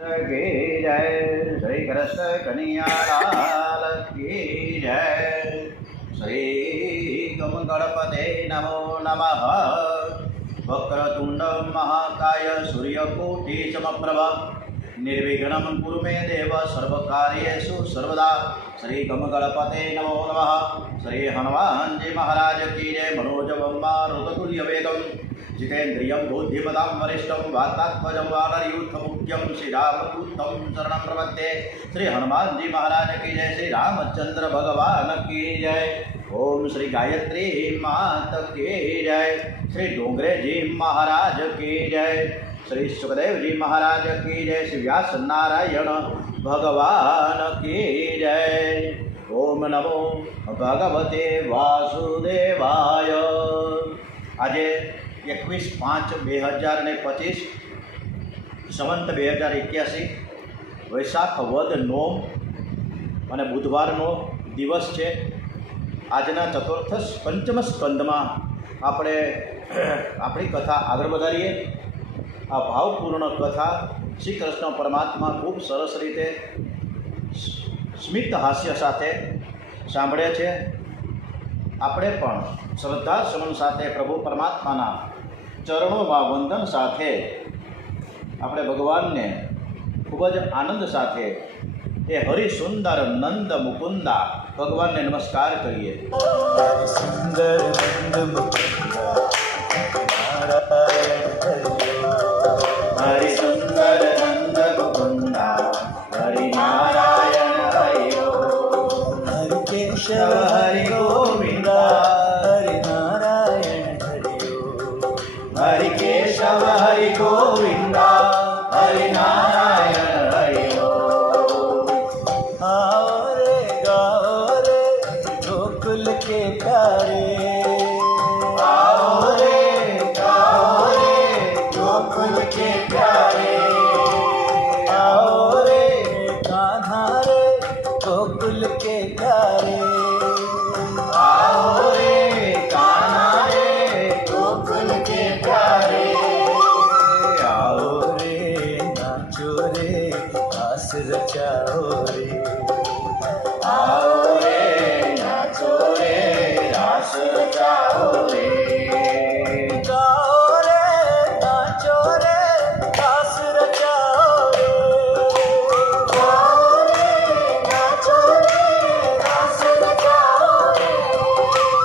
की जय। श्री कृष्ण कन्हैया लाल की जय। श्री गम गणपते नमो नमः। वक्रतुंड महाकाय सूर्यकोटि समप्रभ निर्विघ्नं कुरु मे देव सर्वकार्येषु सर्वदा। श्री गम गणपते नमो नमः। श्री हनुमान जी महाराज की जय। मनोजवं मारुततुल्य वेगं जितेन्द्रियं बुद्धिमतां वरिष्ठं वातात्मजं वानरयूथमुख्यं श्रीरामदूतं शरणं प्रपद्ये। श्री हनुमान जी महाराज की जय। श्री रामचंद्र भगवान की जय। ओम श्री गायत्री मात की जय। श्री डोंगरे जी महाराज की जय। श्री सुखदेव जी महाराज की जय। श्री व्यास नारायण भगवान की जय। ओम नमो भगवते वासुदेवाय। आज 21/5/2025 સંવંત 2081 વૈશાખ વદ નોમ અને બુધવારનો દિવસ છે। આજના ચતુર્થ પંચમ સ્કંદમાં આપણે આપણી કથા આગળ વધારીએ। આ ભાવપૂર્ણ કથા શ્રી કૃષ્ણ પરમાત્મા ખૂબ સરસ રીતે સ્મિત હાસ્ય સાથે સાંભળે છે। આપણે પણ શ્રદ્ધા સમન સાથે પ્રભુ પરમાત્માના ચરણોમાં વંદન સાથે આપણે ભગવાનને ખૂબ જ આનંદ સાથે એ હરિસુંદર નંદ મુકુંદા ભગવાનને નમસ્કાર કરીએ। સુંદર નંદ મુકુંદા હરિ સુંદર નંદ મુકુંદા હરિ નારાયણ હરિ હરિ કેશવ હરિ ગોવિંદા હરિ નારાયણ હરિ કેશવ હરિ ગોવિંદા હરિ નારાયણ હરિ आओ रे गाओ रे गोकुल के प्यारे आओ रे गाओ रे गोकुल के प्यारे आओ रे कान्हा रे गोकुल के प्यारे आओ रे कान्हा रे गोकुल के प्यारे आओ रे नाचो रे रास रचाओ रे आओ रे नाचो रे रास रचाओ रे गाओ रे नाचो रे रास रचाओ रे आओ रे नाचो रे रास रचाओ रे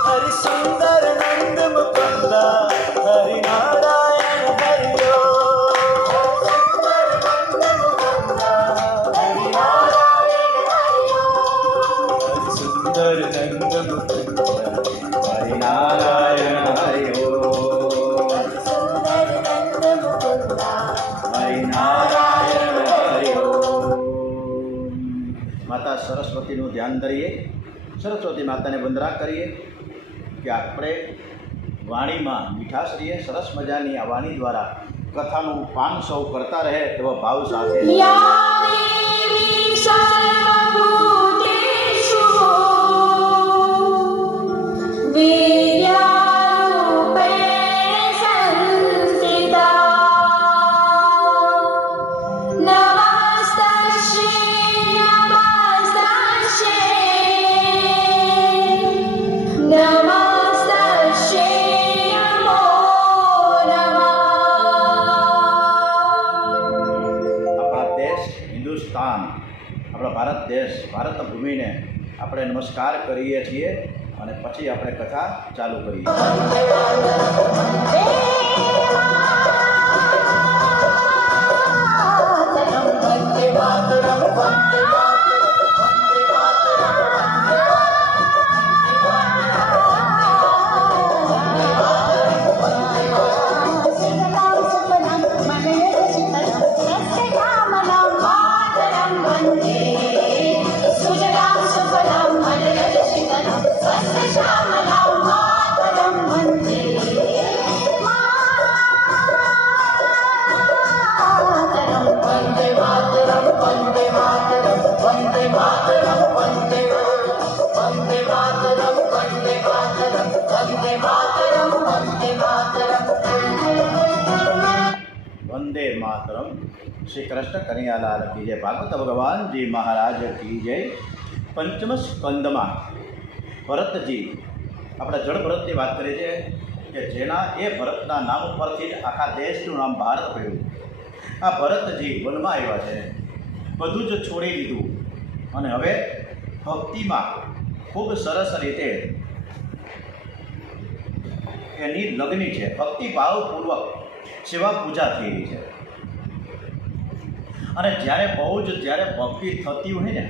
हरि सुंदर नंद मुकुंदा हरि नारायण हरिओ सुंदर नंद मुकुंदा हरि नारायण हरि हरि नारायण हरि माता सरस्वतीનું ધ્યાન ધરીએ। સરસ્વતી માતાને વંદના કરીએ કે આપણે વાણીમાં મીઠાશ રહીએ। સરસ મજાની આ વાણી દ્વારા કથાનું પાન સૌ કરતા રહે એવા ભાવ સાથે હિન્દુસ્તાન આપણા ભારત દેશ ભારત ભૂમિને આપણે નમસ્કાર કરીએ છીએ અને પછી આપણે કથા ચાલુ કરીએ। વંદે मातरम। श्री कृष्ण कन्हैयालाल की जय। भागवत भगवान जी महाराज की जय। पंचम स्कंद में भरतजी अपना जड़ भरत की बात करी है कि जेना ए भरतना नाम परथी आखा देशનું नाम भारत पड्યું। आ भरतजी वनमा આવ્યા છે, બધું જ છોડી દીધું અને હવે ભક્તિમાં ખૂબ સરસ રીતે એની લગ્ની છે, ભક્તિભાવપૂર્વક સેવા પૂજા થઈ રહી છે। અને જ્યારે બહુ જ જ્યારે ભક્તિ થતી હોય ને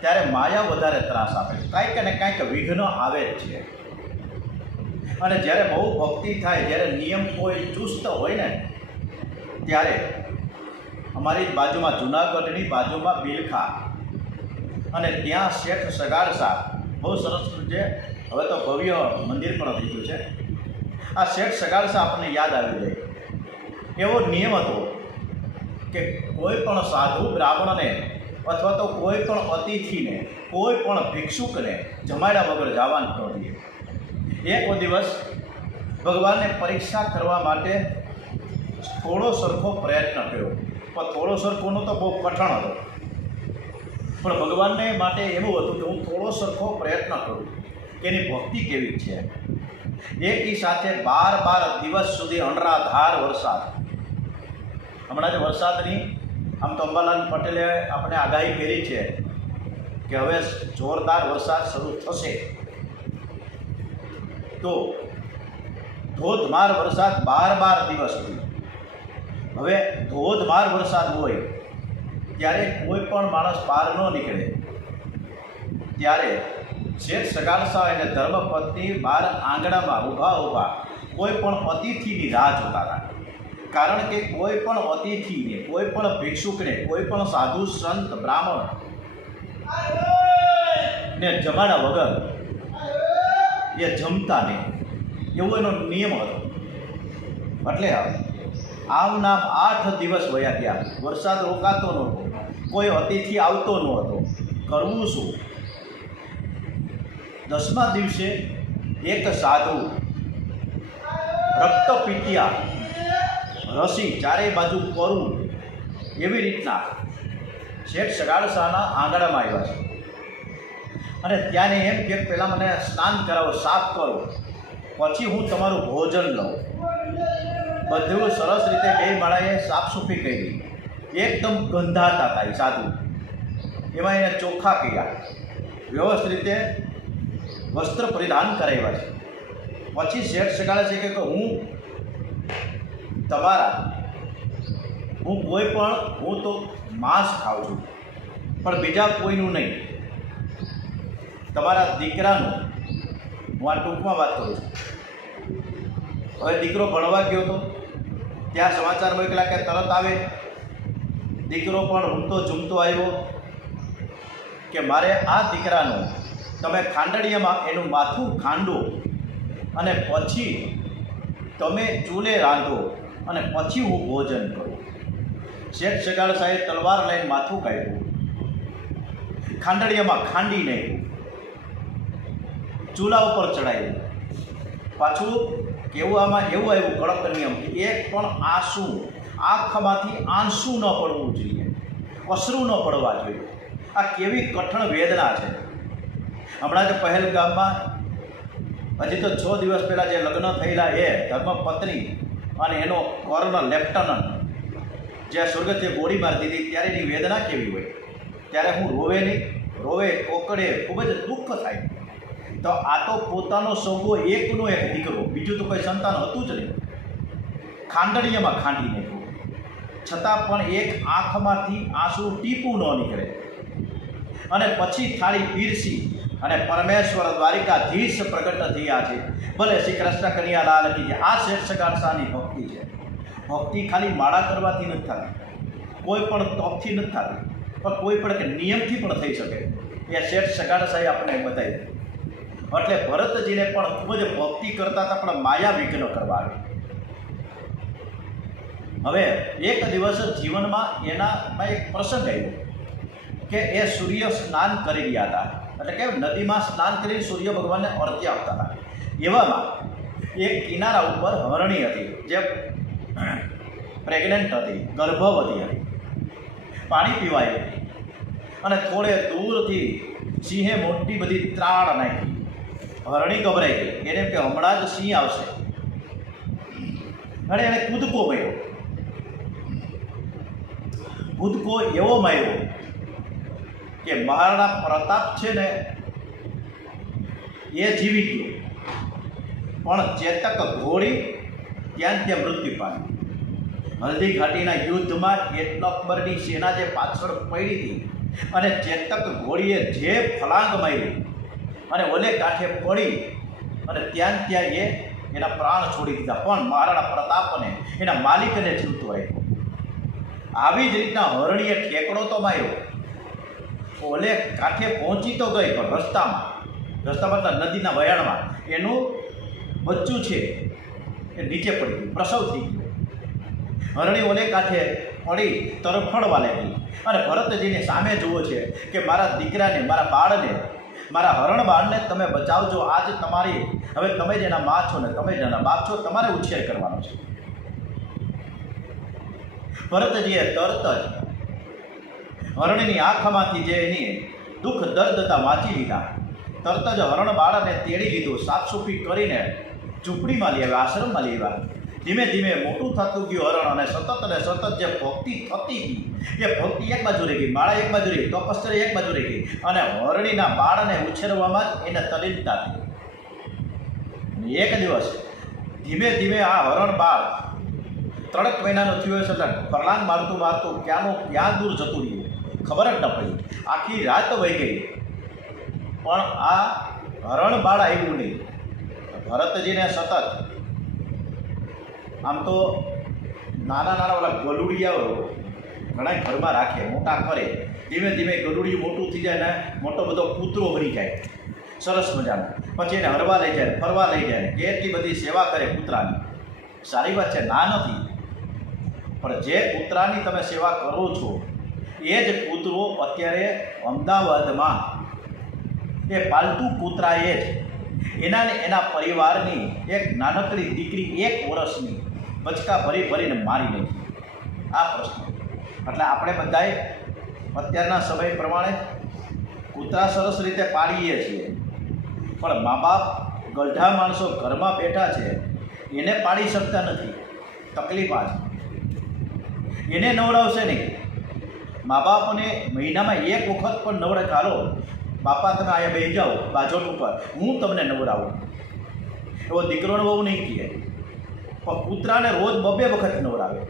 ત્યારે માયા વધારે ત્રાસ આપે છે, કાંઈક ને કાંઈક વિઘ્ન આવે જ છે। અને જ્યારે બહુ ભક્તિ થાય, જ્યારે નિયમ કોઈ ચુસ્ત હોય ને ત્યારે અમારી બાજુમાં જૂનાગઢની બાજુમાં બિલખા અને ત્યાં શેઠ સગાડસા બહુ સરસ છે, હવે તો ભવ્ય મંદિર પણ થઈ ગયું છે। આ શેઠ સગાડસા આપણને યાદ આવી જાય। એવો નિયમ હતો કે કોઈ પણ સાધુ બ્રાહ્મણને અથવા તો કોઈ પણ અતિથિને કોઈ પણ ભિક્ષુકને જમાડ્યા વગર જવાનું ન દે। એક દિવસ ભગવાનને પરીક્ષા કરવા માટે થોડો સરખો પ્રયત્ન કર્યો, પણ થોડો સરખોનો તો બહુ કઠણ હતો, પણ ભગવાનને માટે એવું હતું કે હું થોડો સરખો પ્રયત્ન કરું કે એની ભક્તિ કેવી છે। એકી સાથે 12 દિવસ સુધી અનરાધાર વરસાદ। હમણાં જ વરસાદની આમ તો અંબાલાલ પટેલે આપણે આગાહી કરી છે કે હવે જોરદાર વરસાદ શરૂ થશે, તો ધોધમાર વરસાદ 12 દિવસ સુધી। હવે ધોધમાર વરસાદ હોય ત્યારે કોઈ પણ માણસ બહાર ન નીકળે, ત્યારે શેઠ સગાડસા અને ધર્મપત્ની બહાર આંગણામાં ઊભા કોઈ પણ અતિથિની રાહ જોતા હતા। કારણ કે કોઈ પણ અતિથિને, કોઈ પણ ભિક્ષુકને, કોઈ પણ સાધુ સંત બ્રાહ્મણ ને જમાડા વગર એ જમતા નહીં, એવો એનો નિયમ હતો। એટલે આવનામ 8 દિવસ વયા ગયા, વરસાદ રોકાતો નહોતો, કોઈ અતિથિ આવતો નહોતો, કરવું શું? 10મા દિવસે એક સાધુ રક્તપીતિયા રસી ચારે બાજુ પરું એવી રીતના શેઠ સગાડસાના આંગણામાં આવ્યા છે અને ત્યાંને એમ કે પહેલાં મને સ્નાન કરાવો, સાફ કરો, પછી હું તમારું ભોજન લઉં। બધું સરસ રીતે બે માળાએ સાફસૂફી કરી, એકદમ ગંધાતા હતા એ સાધુ, એમાં એને ચોખ્ખા કર્યા, વ્યવસ્થિત રીતે વસ્ત્ર પરિધાન કરાવ્યા છે। પછી શેઠ સગાડે છે કે હું તો માંસ ખાઉં છું, પણ બીજા કોઈનું નહીં, તમારા દીકરાનું હું આ ટૂંકમાં વાત કરું છું। હવે દીકરો ભણવા ગયો હતો, ત્યાં સમાચાર મોકલ્યા કે તરત આવે। દીકરો પણ ઊમતો ઝૂમતો આવ્યો કે મારે આ દીકરાનું તમે ખાંડણીયામાં એનું માથું ખાંડો અને પછી તમે ચૂલે રાંધો અને પછી હું ભોજન કરું। શેઠ સગાડસાએ તલવાર લઈને માથું કાઢ્યું, ખાંડણીયામાં ખાંડી નાખ્યું, ચૂલા ઉપર ચડાવ્યું। પાછું કેવું આમાં એવું આવ્યું કડક નિયમ કે એક પણ આંસુ, આંખમાંથી આંસુ ન પડવું જોઈએ, અશ્રુ ન પડવા જોઈએ। આ કેવી કઠણ વેદના છે। હમણાં જ પહેલગામમાં હજી તો 6 દિવસ પહેલાં જે લગ્ન થયેલા એ ધર્મપત્ની અને એનો કર્નલ લેફ્ટનન્ટ જે સ્વર્ગથી ગોળી મારી દીધી, ત્યારે એની વેદના કેવી હોય, ત્યારે હું રોવે કોકડે, ખૂબ જ દુઃખ થાય। તો આ તો પોતાનો સૌગો એકનો એક દીકરો, બીજું તો કોઈ સંતાન હતું જ નહીં, ખાંડણીયામાં ખાંડી નાખ્યું, છતાં પણ એક આંખમાંથી આંસુ ટીપું ન નીકળે। અને પછી થાળી પીરસી અને પરમેશ્વર દ્વારિકાધીશ પ્રગટ થયા છે। ભલે શ્રી કૃષ્ણ કનૈયાલાલ કી જય। આ શેઠ સગાડસાની ભક્તિ છે। ભક્તિ ખાલી માળા કરવાથી નથી થતી, કોઈ પણ તપથી નથી થતી, પણ કોઈ પણ કે નિયમથી પણ થઈ શકે। એ શેઠ સગાડસાએ આપણે બતાવી। એટલે ભરતજીને પણ ખૂબ જ ભક્તિ કરતા હતા, પણ માયા વિઘ્ન કરવા આવી। હવે એક દિવસ જીવનમાં એનામાં એક પ્રસંગ આવ્યો કે એ સૂર્ય સ્નાન કરી રહ્યા હતા, એટલે કે નદીમાં સ્નાન કરી સૂર્ય ભગવાનને અર્ઘ્ય આપતા હતા। એવામાં એક કિનારા ઉપર હરણી હતી, જે પ્રેગ્નન્ટ હતી, ગર્ભવતી હતી, પાણી પીવાય અને થોડે દૂરથી સિંહે મોટી બધી ત્રાળ નાખી. હરણી ગભરાઈ ગઈ. એને એમ કે હમણાં જ સિંહ આવશે અને એને કૂદકો માર્યો. કૂદકો એવો માર્યો કે મહારાણા પ્રતાપ છે ને એ જીવી ગયો, પણ ચેતક ઘોડી ત્યાં મૃત્યુ પામી. હલ્દી ઘાટીના યુદ્ધમાં એટલો અકબરની સેના જે પાછળ પડી હતી અને ચેતક ઘોડીએ જે ફલાંગ મારી અને ઓલે કાંઠે પડી અને ત્યાં એ એના પ્રાણ છોડી દીધા, પણ મહારાણા પ્રતાપને એના માલિકને જીવતો આવ્યો. આવી જ રીતના હરણીએ ઠેકડો તો માર્યો, ઓલે કાંઠે પહોંચી તો ગઈ, પણ રસ્તામાં નદીના વયાણમાં એનું બચ્ચું છે એ નીચે પડી ગયું, પ્રસવ થઈ ગયો. હરણી ઓલે કાંઠે પડી તરફડવા લાગી અને ભરતજીને સામે જુઓ છે કે મારા દીકરાને, મારા બાળને, મારા હરણ બાળને તમે બચાવજો. આજ તમારી, હવે તમે જ એના મા છો ને તમે જ એના બાપ છો, તમારે ઉછેર કરવાનો છે. ભરતજીએ તરત જ હરણીની આંખમાંથી જે એની દુઃખ દર્દ હતા વાંચી લીધા. તરત જ હરણ બાળને તેડી લીધું, સાફસૂફી કરીને ઝૂંપડીમાં લઈ આવ્યા, આશ્રમમાં લઈ આવ્યા. ધીમે ધીમે મોટું થતું ગયું હરણ અને સતત જે ભક્તિ થતી ગઈ એ ભક્તિ એક બાજુ રહી ગઈ, માળા એક બાજુ રહી, તપશ્ચર્યા એક બાજુ રહી ગઈ અને હરણીના બાળને ઉછેરવામાં જ એને તલીનતા થઈ. એક દિવસ ધીમે ધીમે આ હરણ બાળ 3 મહિનાનો થયો છે એટલે ફરલાંગ મારતું ક્યાં દૂર જતું રહ્યું ખબર જ ન પડી. આખી રાત વહી ગઈ પણ આ હરણ બાળ આવ્યું નહીં. ભરતજીને સતત આમ તો નાના ઓલા ગલુડિયાઓ ઘણા ઘરમાં રાખે, મોટા કરે, ધીમે ધીમે ગલુડિયું મોટું થઈ જાય ને મોટો બધો કૂતરો બની જાય સરસ મજાનો. પછી એને હરવા લઈ જાય, ફરવા લઈ જાય, કેટલી બધી સેવા કરે કૂતરાની. સારી વાત છે, ના નથી, પણ જે કૂતરાની તમે સેવા કરો છો એ જ કૂતરો અત્યારે અમદાવાદમાં એ પાલતુ કૂતરા એ જ એના પરિવારની એક નાનકડી દીકરી 1 વર્ષની બચકા ભરીને મારી નાખી. આ પ્રશ્ન એટલે આપણે બધાએ અત્યારના સમય પ્રમાણે કૂતરા સરસ રીતે પાળીએ છીએ, પણ મા બાપ ગઢા માણસો ઘરમાં બેઠા છે એને પાળી શકતા નથી. તકલીફ આ છે, એને નવડાવશે નહીં. મા બાપને મહિનામાં 1 વખત પણ નવડે, ચાલો બાપા તમે અહીંયા બેસી જાઓ બાજોટ ઉપર, હું તમને નવડાવું. એવો દીકરોને બહુ નહીં કહે, પણ કૂતરાને રોજ 2 વખત નવડાવે.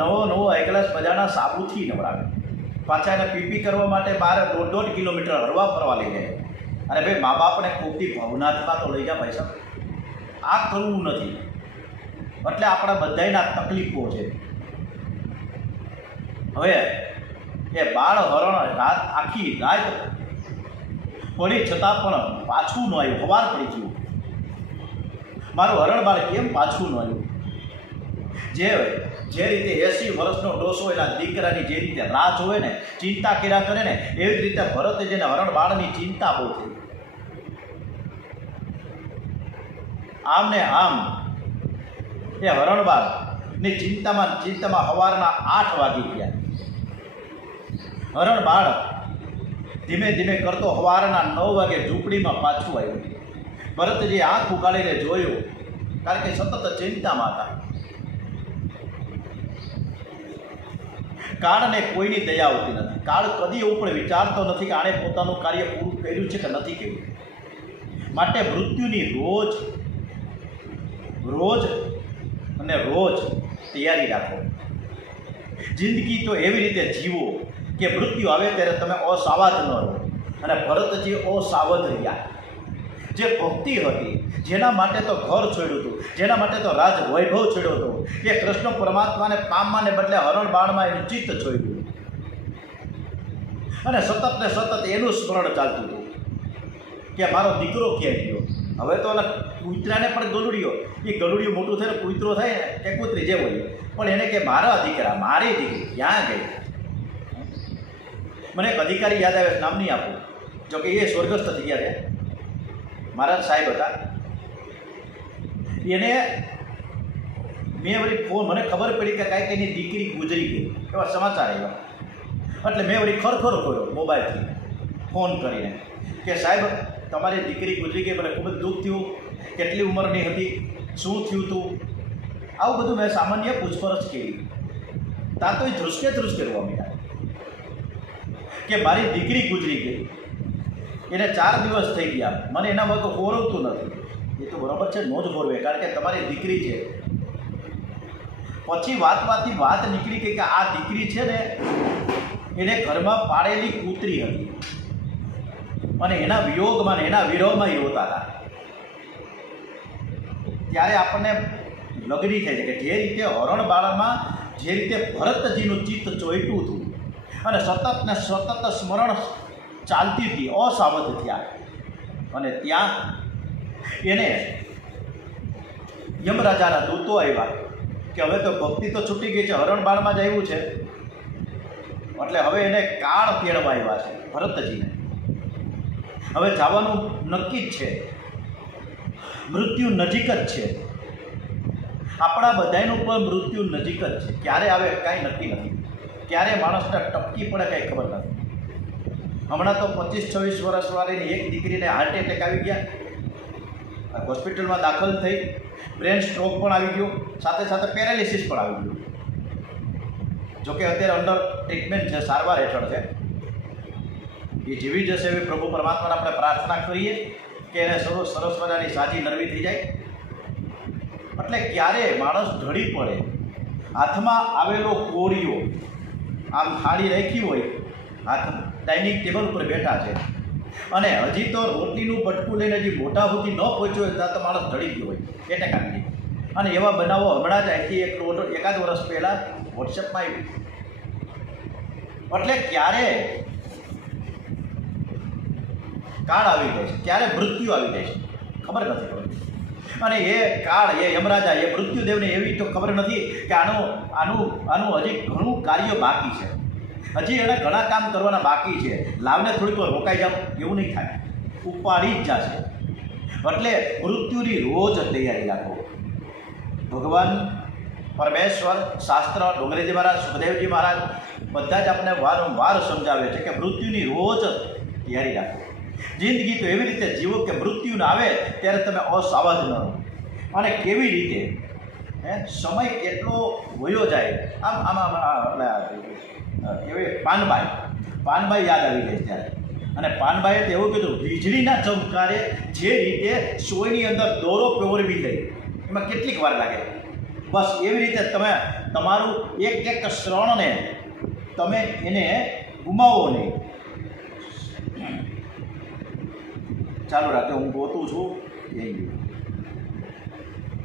નવો 1 ગ્લાસ મજાના સાબુથી નવડાવે. પાછા એને પીપી કરવા માટે 1.5 કિલોમીટર હરવા ફરવા લઈ જાય. અને ભાઈ મા બાપને ખૂબથી ભવનાથમાં તો લઈ જા ભાઈ સાહેબ, આ કરવું નથી. એટલે આપણા બધાયના તકલીફો છે. હવે એ બાળ હરણ આખી રાત પડી છતાં પણ પાછું ન આવ્યું. સવાર પડી ગયું, મારું હરણ બાળ કેમ પાછું ન આવ્યું? જે રીતે 80 વર્ષનો ડોસો એના દીકરાની જે રીતે રાહ જોવે ને, ચિંતા કર્યા કરે ને, એવી જ રીતે ભરતજીને હરણ બાળની ચિંતા બહુ થઈ. આમ ને આમ એ હરણ બાળની ચિંતામાં સવારના 8 વાગી ગયા. હરણ બાળ ધીમે ધીમે કરતો સવારના 9 વાગે ઝૂંપડીમાં પાછું આવ્યું. ભરતજી આંખ ઉગાડીને જોયું, કારણ કે સતત ચિંતામાં હતા. કાળને કોઈની દયા આવતી નથી. કાળ કદી એવું પણ વિચારતો નથી કે આણે પોતાનું કાર્ય પૂરું કર્યું છે કે નથી કર્યું. માટે મૃત્યુની રોજ તૈયારી રાખો. જિંદગી તો એવી રીતે જીવો કે મૃત્યુ આવે ત્યારે તમે અસાવધ ન રહો. અને ભરતજી અસાવધ રહ્યા. જે ભક્તિ હતી, જેના માટે તો ઘર છોડ્યું હતું, જેના માટે તો રાજ વૈભવ છોડ્યો હતો, એ કૃષ્ણ પરમાત્માને પામવાને બદલે હરણ બાળમાં એનું ચિત્ત છોડ્યું અને સતત એનું સ્મરણ ચાલતું હતું કે મારો દીકરો ક્યાં ગયો. હવે તો ઓલા કૂતરાને પણ ગલુડિયો, એ ગલુડિયું મોટું થઈને કૂતરો થાય ને કે કૂતરી જે હોય, પણ એને કે મારા દીકરા, મારી દીકરી ક્યાં ગઈ. મને એક અધિકારી યાદ આવે, નામ નહીં આપું, જોકે એ સ્વર્ગસ્થ થઈ ગયા છે, મહારાજ સાહેબ હતા. એને મેં વળી ફોન, મને ખબર પડી કે કાંઈક એની દીકરી ગુજરી ગઈ, એવા સમાચાર આવ્યા. એટલે મેં વળી ખરખરો કર્યો મોબાઈલથી ફોન કરીને કે સાહેબ તમારી દીકરી ગુજરી ગઈ, મને ખૂબ જ દુઃખ થયું, કેટલી ઉંમરની હતી, શું થયું હતું, આવું બધું મેં સામાન્ય પૂછપરછ કરી. ત્યાં તો એ ધ્રુસકે રોવા માંડ્યા કે મારી દીકરી ગુજરી ગઈ, એને 4 દિવસ થઈ ગયા, મને એના વગર હોરવતું નથી. એ તો બરાબર છે, નો જ હોરવે, કારણ કે તમારી દીકરી છે. પછી વાતમાંથી વાત નીકળી ગઈ કે આ દીકરી છે ને એને ઘરમાં પાળેલી કૂતરી હતી અને એના વિયોગમાં ને એના વિરોહમાં એ હોતા હતા. ત્યારે આપણને લગડી થાય છે કે જે રીતે હરણબાળમાં જે રીતે ભરતજીનું ચિત્ત ચોંટ્યું હતું અને સતત સ્મરણ ચાલતી હતી, અસાવધ થયા, અને ત્યાં એને યમરાજાના દૂતો આવ્યા કે હવે તો ભક્તિ તો છૂટી ગઈ છે, હરણબાળમાં જ આવ્યું છે, એટલે હવે એને કાળ તેડવા આવ્યા છે ભરતજીને. હવે જવાનું નક્કી જ છે, મૃત્યુ નજીક જ છે, આપણા બધાનું પણ મૃત્યુ નજીક જ છે. ક્યારે આવે કાંઈ નક્કી નથી, ક્યારે માણસને ટપકી પડે કાંઈ ખબર નથી. હમણાં તો 25-26 વર્ષવાળીની એક દીકરીને હાર્ટ એટેક આવી ગયા, હોસ્પિટલમાં દાખલ થઈ, બ્રેન સ્ટ્રોક પણ આવી ગયો, સાથે સાથે પેરાલિસિસ પણ આવી ગયું. જોકે અત્યારે અંડર ટ્રીટમેન્ટ છે, સારવાર હેઠળ છે. એ જીવી જશે એવી પ્રભુ પરમાત્માને આપણે પ્રાર્થના કરીએ કે એને સરસ મજાની સાજી નરવી થઈ જાય. એટલે ક્યારે માણસ ઢળી પડે, હાથમાં આવેલો કોળિયો આમ થાળી રાખી હોય, હાથ ડાઇનિંગ ટેબલ ઉપર બેઠા છે અને હજી તો રોટલીનું બટકું લઈને હજી મોટા સુધી ન પહોંચ્યો હોય ત્યાં તો માણસ ઢળી ગયો હોય, એટેક આવી ગઈ. અને એવા બનાવો હમણાં જ અહીંથી એકાદ વર્ષ પહેલાં વોટ્સએપમાં આવ્યું. એટલે ક્યારે કાળ આવી જાય છે, ક્યારે મૃત્યુ આવી જાય છે, ખબર નથી પડતી. અને એ કાળ, એ યમરાજા, એ મૃત્યુદેવને એવી તો ખબર નથી કે આનું હજી ઘણું કાર્ય બાકી છે, હજી એને ઘણા કામ કરવાના બાકી છે. લાવને થોડીક વાર રોકાઈ જાવ એવું નહીં થાય, ઉપાડી જ જશે. એટલે મૃત્યુની રોજ તૈયારી રાખો. ભગવાન પરમેશ્વર, શાસ્ત્ર, ડોંગરેજી મહારાજ, સુખદેવજી મહારાજ બધા જ આપણને વારંવાર સમજાવે છે કે મૃત્યુની રોજ તૈયારી રાખો. જિંદગી તો એવી રીતે જીવો કે મૃત્યુ ના આવે ત્યારે તમે અસાવધ ન રહો. અને કેવી રીતે સમય કેટલો વયો જાય, એવી પાનબાઈ યાદ આવી જાય ત્યારે. અને પાનબાઈએ તો એવું કીધું, વીજળીના ચમકારે જે રીતે સોયની અંદર દોરો પેવરવી જાય એમાં કેટલીક વાર લાગે, બસ એવી રીતે તમે તમારું એક ક્ષણને તમે એને ગુમાવો નહીં. ચાલુ રાખે, હું ગોતું છું.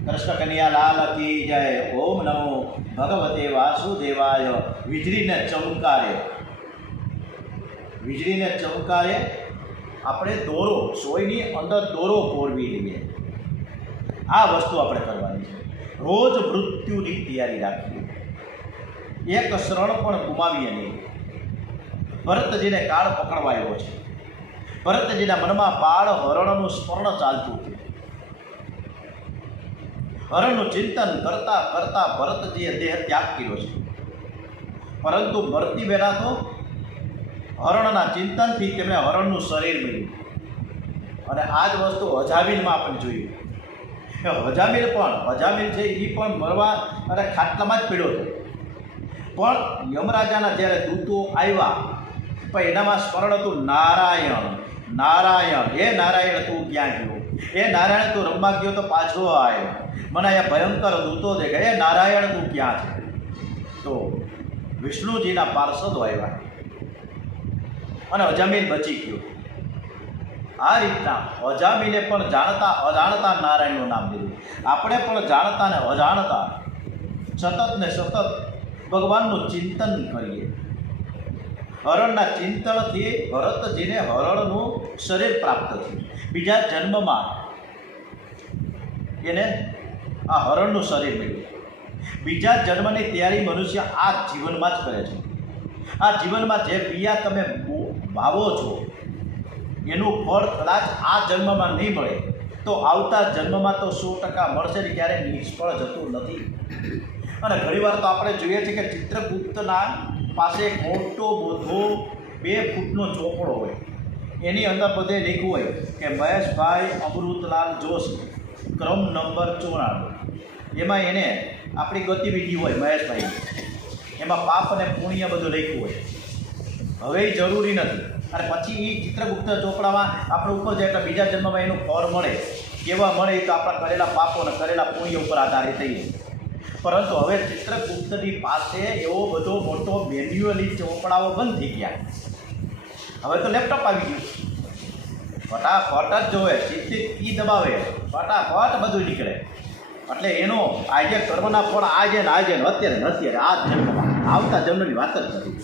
કૃષ્ણ કનૈયા લાલ કી જય. ઓમ નમો ભગવતે વાસુદેવાય. વીજળીને ચમકારે આપણે દોરો, સોયની અંદર દોરો પોરવી લઈએ. આ વસ્તુ આપણે કરવાની છે. રોજ મૃત્યુની તૈયારી રાખીએ, એક ક્ષણ પણ ગુમાવીએ નહીં. ભરતજીને કાળ પકડવા આવ્યો છે. ભરતજીના મનમાં બાળ હરણનું સ્મરણ ચાલતું હતું. હરણનું ચિંતન કરતા કરતા ભરતજીએ દેહ ત્યાગ કર્યો છે. પરંતુ મરતી બેઠા તો હરણના ચિંતનથી તેમણે હરણનું શરીર મળ્યું. અને આ જ વસ્તુ હજામીલમાં આપણે જોયું. હજામીલ છે એ પણ મરવા અને ખાટલામાં જ પીડ્યો હતો. પણ યમરાજાના જ્યારે દૂતો આવ્યા પણ એનામાં સ્મરણ હતું નારાયણ. હે નારાયણ તું ક્યાં ગયો? હે નારાયણ તું રમવા ગયો તો પાછો આવ્યો, મને અહીંયા ભયંકર દૂતો દેખાય, હે નારાયણ તું ક્યાં છે? તો વિષ્ણુજીના પાર્ષદો આવ્યા અને અજામીલ બચી ગયો. આ રીતના અજામીલે પણ જાણતા અજાણતા નારાયણનું નામ લીધું. આપણે પણ જાણતા ને અજાણતા સતત ને સતત ભગવાનનું ચિંતન કરીએ. હરણના ચિંતનથી ભરતજીને હરણનું શરીર પ્રાપ્ત થયું. બીજા જન્મમાં એને આ હરણનું શરીર મળ્યું. બીજા જન્મની તૈયારી મનુષ્ય આ જીવનમાં જ કરે છે. આ જીવનમાં જે ક્રિયા તમે ભાવો છો એનું ફળ કદાચ આ જન્મમાં નહીં મળે તો આવતા જન્મમાં તો 100% મળશે ને, ક્યારેય નિષ્ફળ જતું નથી. અને ઘણીવાર તો આપણે જોઈએ છીએ કે ચિત્રગુપ્તના પાસે એક મોટો બધો 2 ફૂટનો ચોપડો હોય, એની અંદર બધે લખ્યું હોય કે મહેશભાઈ અમૃતલાલ જોશી ક્રમ નંબર 94. એમાં એને આપણી ગતિવિધિ હોય મહેશભાઈ, એમાં પાપ અને પુણ્ય બધું લખ્યું હોય. હવે એ જરૂરી નથી, અને પછી એ ચિત્રગુપ્ત ચોપડામાં આપણે ઉપર જાય એટલે બીજા જન્મમાં એનું ફળ મળે. કેવા મળે તો આપણા કરેલા પાપો અને કરેલા પુણ્ય ઉપર આધારિત થઈએ. પરંતુ હવે ચિત્રગુપ્તની પાસે એવો બધો મોટો મેન્યુઅલી ચોપડાઓ બંધ થઈ ગયા. હવે તો લેપટોપ આવી ગયું, ફટાફટ જ જોવે, સીધી કી દબાવે, ફટાફટ બધું નીકળે. એટલે એનો આજે કર્મના ફળ આજે ને અત્યારે આ જન્મમાં, આવતા જન્મની વાત જ નથી.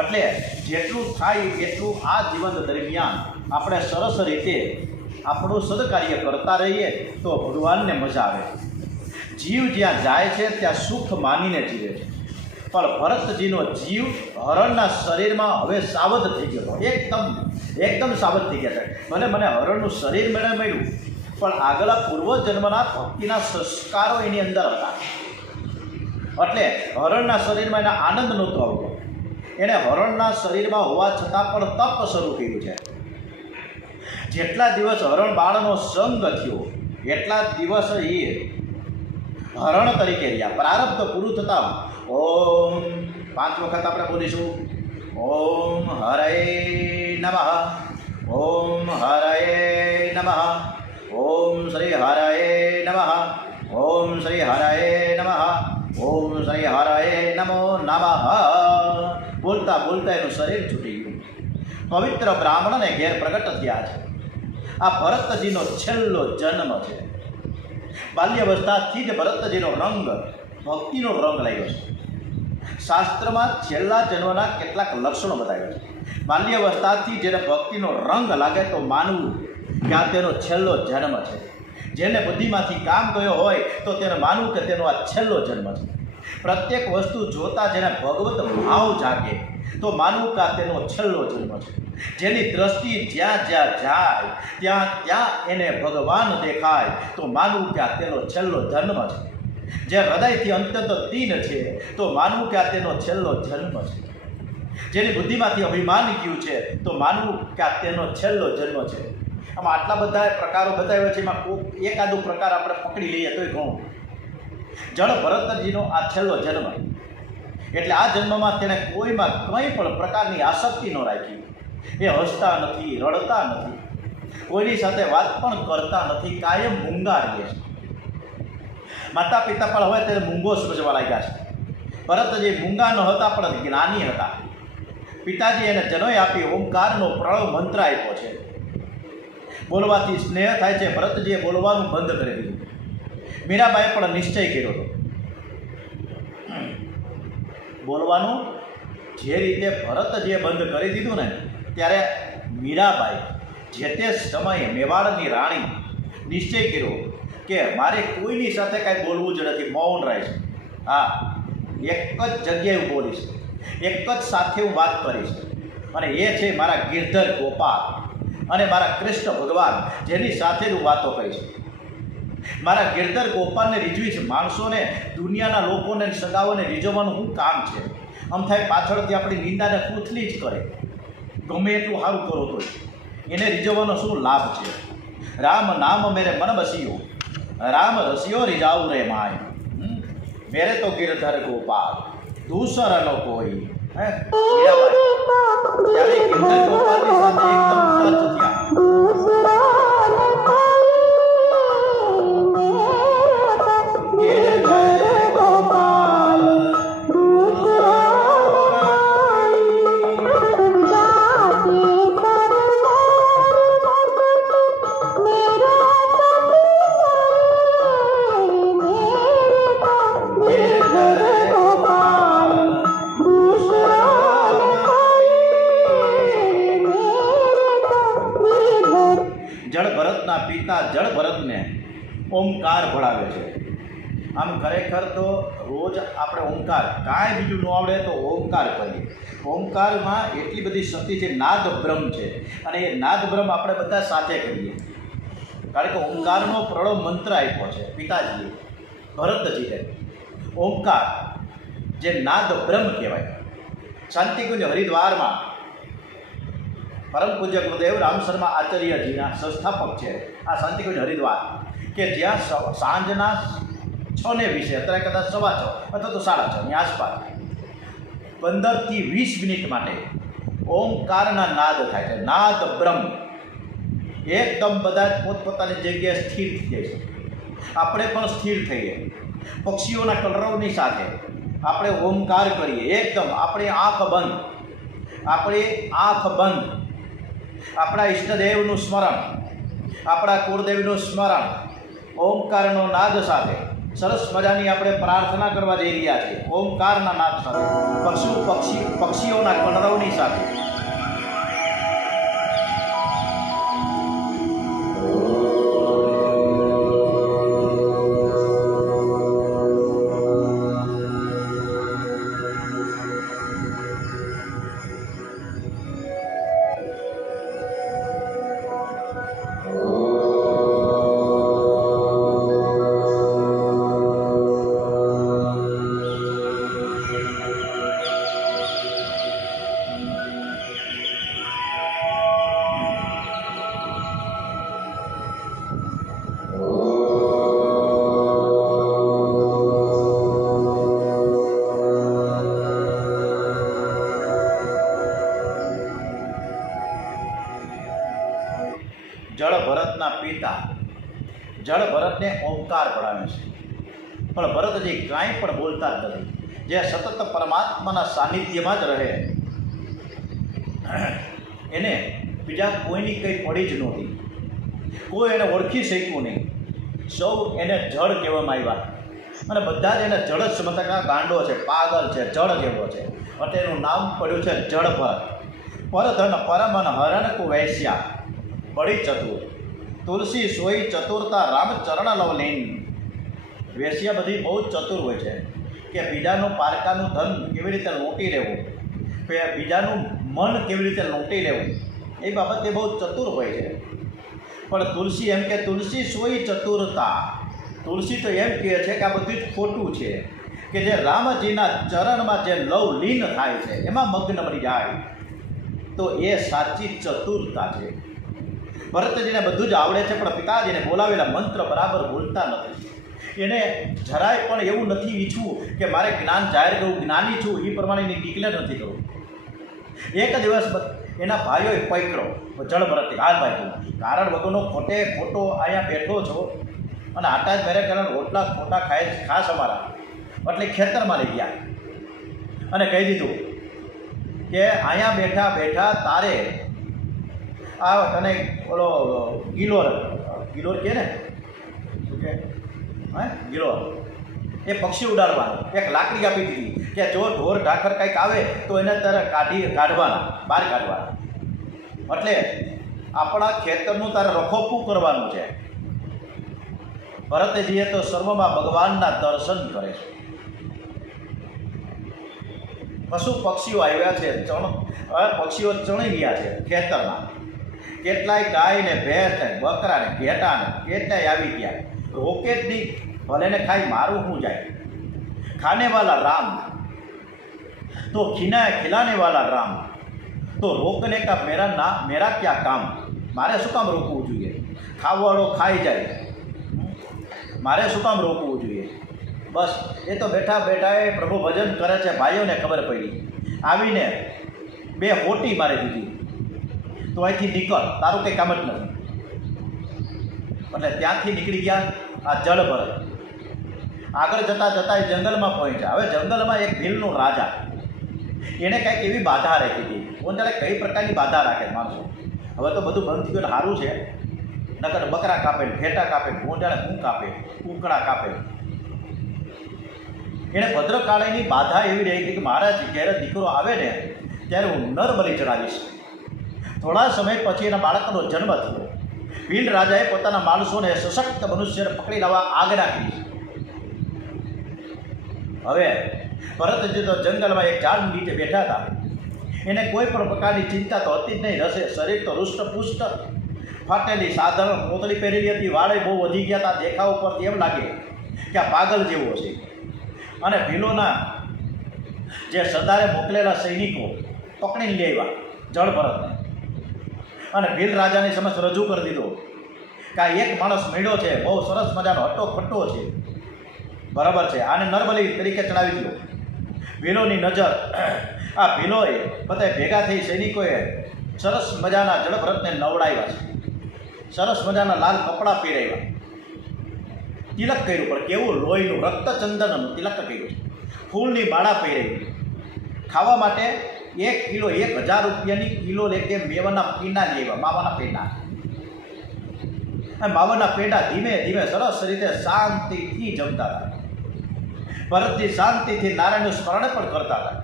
એટલે જેટલું થાય એટલું આ જીવન દરમિયાન આપણે સરસ રીતે આપણું સદકાર્ય કરતા રહીએ તો ભગવાનને મજા આવે. જીવ જ્યાં જાય છે ત્યાં સુખ માનીને જીવે છે. પણ ભરતજીનો જીવ હરણના શરીરમાં હવે સાવધ થઈ ગયો, એકદમ સાવધ થઈ ગયા છે. ભલે મને હરણનું શરીર મળ્યું, પણ આગલા પૂર્વજન્મના ભક્તિના સંસ્કારો એની અંદર હતા. એટલે હરણના શરીરમાં એને આનંદ નહોતો આવતો. એને હરણના શરીરમાં હોવા છતાં પણ તપ શરૂ કર્યું છે. જેટલા દિવસ હરણ બાળનો સંગ થયો એટલા દિવસ એ હરણ તરીકે રહ્યા. પ્રારબ્ધ પૂરું થતાં ઓમ 5 વખત આપણે બોલીશું. ઓમ હરય નમઃ, ઓમ હરય નમઃ, ઓમ શ્રી હરય નમઃ, ઓમ શ્રી હરય નમઃ, ઓમ શ્રી હરય નમો નમઃ. બોલતા બોલતા એનું શરીર છૂટી ગયું. પવિત્ર બ્રાહ્મણને ઘેર પ્રગટ થયા છે. આ ભરતજીનો છેલ્લો જન્મ છે. બાલ્યાવસ્થાથી જ ભરતજીનો રંગ ભક્તિનો રંગ લાગ્યો છે. શાસ્ત્રમાં છેલ્લા જન્મના કેટલાક લક્ષણો બતાવ્યા છે. બાલ્યાવસ્થાથી જેને ભક્તિનો રંગ લાગે તો માનવું કે આ તેનો છેલ્લો જન્મ છે. જેને બુદ્ધિમાંથી કામ ગયો હોય તો તેને માનવું કે તેનો આ છેલ્લો જન્મ છે. પ્રત્યેક વસ્તુ જોતાં જેને ભગવત ભાવ જાગે તો માનવું કે આ તેનો છેલ્લો જન્મ છે. જેની દ્રષ્ટિ જ્યાં જ્યાં જાય ત્યાં ત્યાં એને ભગવાન દેખાય તો માનવું કે આ તેનો છેલ્લો જન્મ છે. જે હૃદયથી અંતત દીન છે તો માનવું કે આ તેનો છેલ્લો જન્મ છે. જેની બુદ્ધિમાંથી અભિમાન ગયું છે તો માનવું કે આ તેનો છેલ્લો જન્મ છે. આમાં આટલા બધા પ્રકારો બતાવ્યા છે, એમાં કોઈ એકાદો પ્રકાર આપણે પકડી લઈએ તોય ઘણું. જળ ભરતજીનો આ છેલ્લો જન્મ, એટલે આ જન્મમાં તેણે કોઈમાં કંઈ પણ પ્રકારની આસક્તિ ન રાખી. એ હસતા નથી, રડતા નથી, કોઈની સાથે વાત પણ કરતા નથી, કાયમ મૂંગા રહે છે. માતા પિતા પણ હવે તેને મૂંગો સમજવા લાગ્યા છે. ભરતજી મૂંગા ન હતા પણ જ્ઞાની હતા. પિતાજી એને જનોય આપી ઓમકારનો પ્રણવ મંત્ર આપ્યો છે. બોલવાથી સ્નેહ થાય છે. ભરતજીએ બોલવાનું બંધ કરી દીધું. મીરાબાઈએ પણ નિશ્ચય કર્યો હતો. બોલવાનું જે રીતે ભરતજીએ બંધ કરી દીધું ને, ત્યારે મીરાબાઈ જે તે સમયે મેવાડની રાણી નિશ્ચય કર્યો કે મારે કોઈની સાથે કાંઈ બોલવું જ નથી, મૌન રહીશ. હા, એક જ જગ્યાએ હું બોલીશ, એક જ સાથે હું વાત કરીશ, અને એ છે મારા ગિરધર ગોપાલ અને મારા કૃષ્ણ ભગવાન, જેની સાથે હું વાતો કરીશ. મારા ગિરધર ગોપાલને રીઝવીશ. માણસોને, દુનિયાના લોકોને, સગાઓને રીઝવવાનું શું કામ છે? આમ થાય પાછળથી આપણી નિંદાને કૂથલી જ કરે, ગમે એટલું સારું કરો તો એને રીઝવવાનો શું લાભ છે? રામ નામ મેરે મન બસિયો, રામ રસિયો રીઝાવું રે માય, મેરે તો ગિરધર ગોપાલ દૂસર ન કોઈ. ત્યારે ગિરધર ગોપાલની સાથે એકદમ ટચ થયા. જળ ભરતના પિતા જળ ભરતને ઓમકાર ભણાવે છે. આમ ખરેખર તો રોજ આપણે ઓમકાર, કાંઈ બીજું ન આવડે તો ઓમકાર કરીએ. ઓમકારમાં એટલી બધી શક્તિ છે, નાદ બ્રહ્મ છે, અને એ નાદ બ્રહ્મ આપણે બધા સાથે કરીએ. કારણ કે ઓમકારનો પ્રણવ મંત્ર આપ્યો છે પિતાજીએ ભરતજીને. ઓમકાર જે નાદ બ્રહ્મ કહેવાય. શાંતિકુંજ હરિદ્વારમાં પરમ પૂજ્ય ગુરુદેવ રામ શર્મા આચાર્યજીના સંસ્થાપક છે આ શાંતિકુંજ હરિદ્વાર, કે જ્યાં સાંજના 6:20 અત્યારે કદાચ 6:15 અથવા તો 6:30 ની આસપાસ 15 થી 20 મિનિટ માટે ઓમકારના નાદ થાય છે. નાદ બ્રહ્મ એકદમ બધા પોતપોતાની જગ્યાએ સ્થિર થઈ જાય છે. આપણે પણ સ્થિર થઈએ, પક્ષીઓના કલરવની સાથે આપણે ઓમકાર કરીએ. એકદમ આપણી આંખ બંધ, આપણા ઈષ્ટદેવનું સ્મરણ, આપણા કુળદેવનું સ્મરણ, ઓમકારનો નાદ સાથે સરસ મજાની આપણે પ્રાર્થના કરવા જઈ રહ્યા છીએ. ઓમકારના નાદ સાથે પક્ષીઓના કલરવની સાથે જળ ભરતના પિતા જળ ભરતને ઓમકાર ભણાવે છે, પણ ભરતજી કાંઈ પણ બોલતા જ નથી. જે સતત પરમાત્માના સાનિધ્યમાં જ રહે એને બીજા કોઈની કંઈ પડી જ નહોતી. કોઈ એને ઓળખી શક્યું નહીં. સૌ એને જળ કહેવામાં આવ્યા અને બધા જ એને જળ જ સમજતા, ગાંડો છે, પાગલ છે, જળ જેવો છે. એટલે એનું નામ પડ્યું છે જળભર. પરધન પરમન હરણ કુ વૈશ્યા બળી ચતુર, તુલસી સોઈ ચતુરતા રામ ચરણ લવલીન. વેશ્યા બધી બહુ જ ચતુર હોય છે કે બીજાનું પારકાનું ધન કેવી રીતે લૂંટી લેવું, બીજાનું મન કેવી રીતે લૂંટી લેવું, એ બાબતે બહુ ચતુર હોય છે. પણ તુલસી એમ કે તુલસી સોઈ ચતુરતા. તુલસી તો એમ કહે છે કે આ બધું જ ખોટું છે, કે જે રામજીના ચરણમાં જે લવલીન થાય છે, એમાં મગ્ન બની જાય, તો એ સાચી ચતુરતા છે. ભરતજીને બધું જ આવડે છે, પણ પિતાજીને બોલાવેલા મંત્ર બરાબર બોલતા નથી. એને જરાય પણ એવું નથી ઈચ્છવું કે મારે જ્ઞાન જાહેર કરવું, જ્ઞાની છું એ પ્રમાણેની ડિક્લેર નથી કરવું. એક દિવસ એના ભાઈઓએ પકડ્યો જળ ભરતથી, હાલ ભાઈ તું કારણ વગરનો ખોટે ખોટો અહીંયા બેઠો છો અને આટા જ મેરે કારણ રોટલા ખોટા ખાસ અમારા, એટલે ખેતરમાં લઈ ગયા અને કહી દીધું કે અહીંયા બેઠા બેઠા તારે આ તને ઓલો ગિલોર કહે ને, શું કે હા ગિલોર, એ પક્ષી ઉડાડવાનું એક લાકડી આપી દીધી કે જો ઢોર ઢાખર કંઈક આવે તો એને તારે કાઢવાના, બહાર કાઢવાના. એટલે આપણા ખેતરનું તારે રખોપું કરવાનું છે. ભરતજીએ તો સર્વમાં ભગવાનના દર્શન કરે છે. પશુ પક્ષીઓ આવ્યા છે, પક્ષીઓ ચણી રહ્યા છે ખેતરમાં. કેટલાય ગાય ને ભેંસ ને બકરા ને ઘેટા ને કેટલાય આવી ગયા. રોકેટની ભલે ને ખાઈ મારું શું જાય. ખાને વાલા રામ તો ખિલાને વાલા રામ, તો રોકને કા મેરા ક્યાં કામ. મારે શું કામ રોકવું જોઈએ? ખાવાવાળો ખાઈ જાય, મારે શું કામ રોકવું જોઈએ? બસ એ તો બેઠા બેઠા એ પ્રભુ ભજન કરે છે. ભાઈઓને ખબર પડી, આવીને 2 હોટી મારી દીધી, તો અહીંથી નીકળ, તારું કંઈ કામ જ નથી. એટલે ત્યાંથી નીકળી ગયા આ જળ ભરત. આગળ જતાં જતાં એ જંગલમાં પહોંચ્યા. હવે જંગલમાં એક ભીલનો રાજા, એણે કંઈક એવી બાધા રાખી હતી. કોણ જાણે કઈ પ્રકારની બાધા રાખે માણસો. હવે તો બધું બંધ થયું, સારું છે. નકર બકરા કાપે, ઘેટા કાપે, કોણ જાણે હું કાપે, કૂકડા કાપે. એણે ભદ્રકાળીની બાધા એવી રહી હતી કે મારા ઘેરે દીકરો આવે ને ત્યારે હું નર બલિ ચડાવીશ. થોડા સમય પછી એના બાળકનો જન્મ થયો. ભીલ રાજાએ પોતાના માણસોને સશક્ત મનુષ્યને પકડી લાવવા આજ્ઞા કરી. હવે ભરતજી તો જંગલમાં એક ઝાડ નીચે બેઠા હતા. એને કોઈ પણ પ્રકારની ચિંતા તો હતી જ નહીં. રસે શરીર તો હૃષ્ટપુષ્ટ, ફાટેલી સાધારણ પોતળી પહેરેલી હતી, વાળે બહુ વધી ગયા હતા. દેખાવ ઉપરથી એમ લાગે કે આ પાગલ જેવો છે. અને ભીલોના જે સરદારે મોકલેલા સૈનિકો પકડીને લઈ આવ્યા જળ ભરતને, અને ભીલ રાજાની સમક્ષ રજૂ કરી દીધો કે આ એક માણસ મળ્યો છે, બહુ સરસ મજાનો હટ્ટો ખટ્ટો છે, બરાબર છે, આને નરબલી તરીકે ચડાવી દીધો. ભીલોની નજર આ ભીલોએ બધા ભેગા થઈ સૈનિકોએ સરસ મજાના જળભરતને નવડાવ્યા છે, સરસ મજાના લાલ કપડાં પહેરાવ્યા, તિલક કર્યું, પણ કેવું લોહીનું રક્તચંદનનું તિલક કર્યું છે, ફૂલની માળા પહેરાવી, ખાવા માટે 1 કિલો 1000 રૂપિયાની કિલો લેખે મેવાના પીંડા લેવા, માવાના પીંડા. માવાના પેંડા ધીમે ધીમે સરસ રીતે શાંતિથી જમતા હતા. ભરતજી શાંતિથી નારાયણનું સ્મરણ પણ કરતા હતા.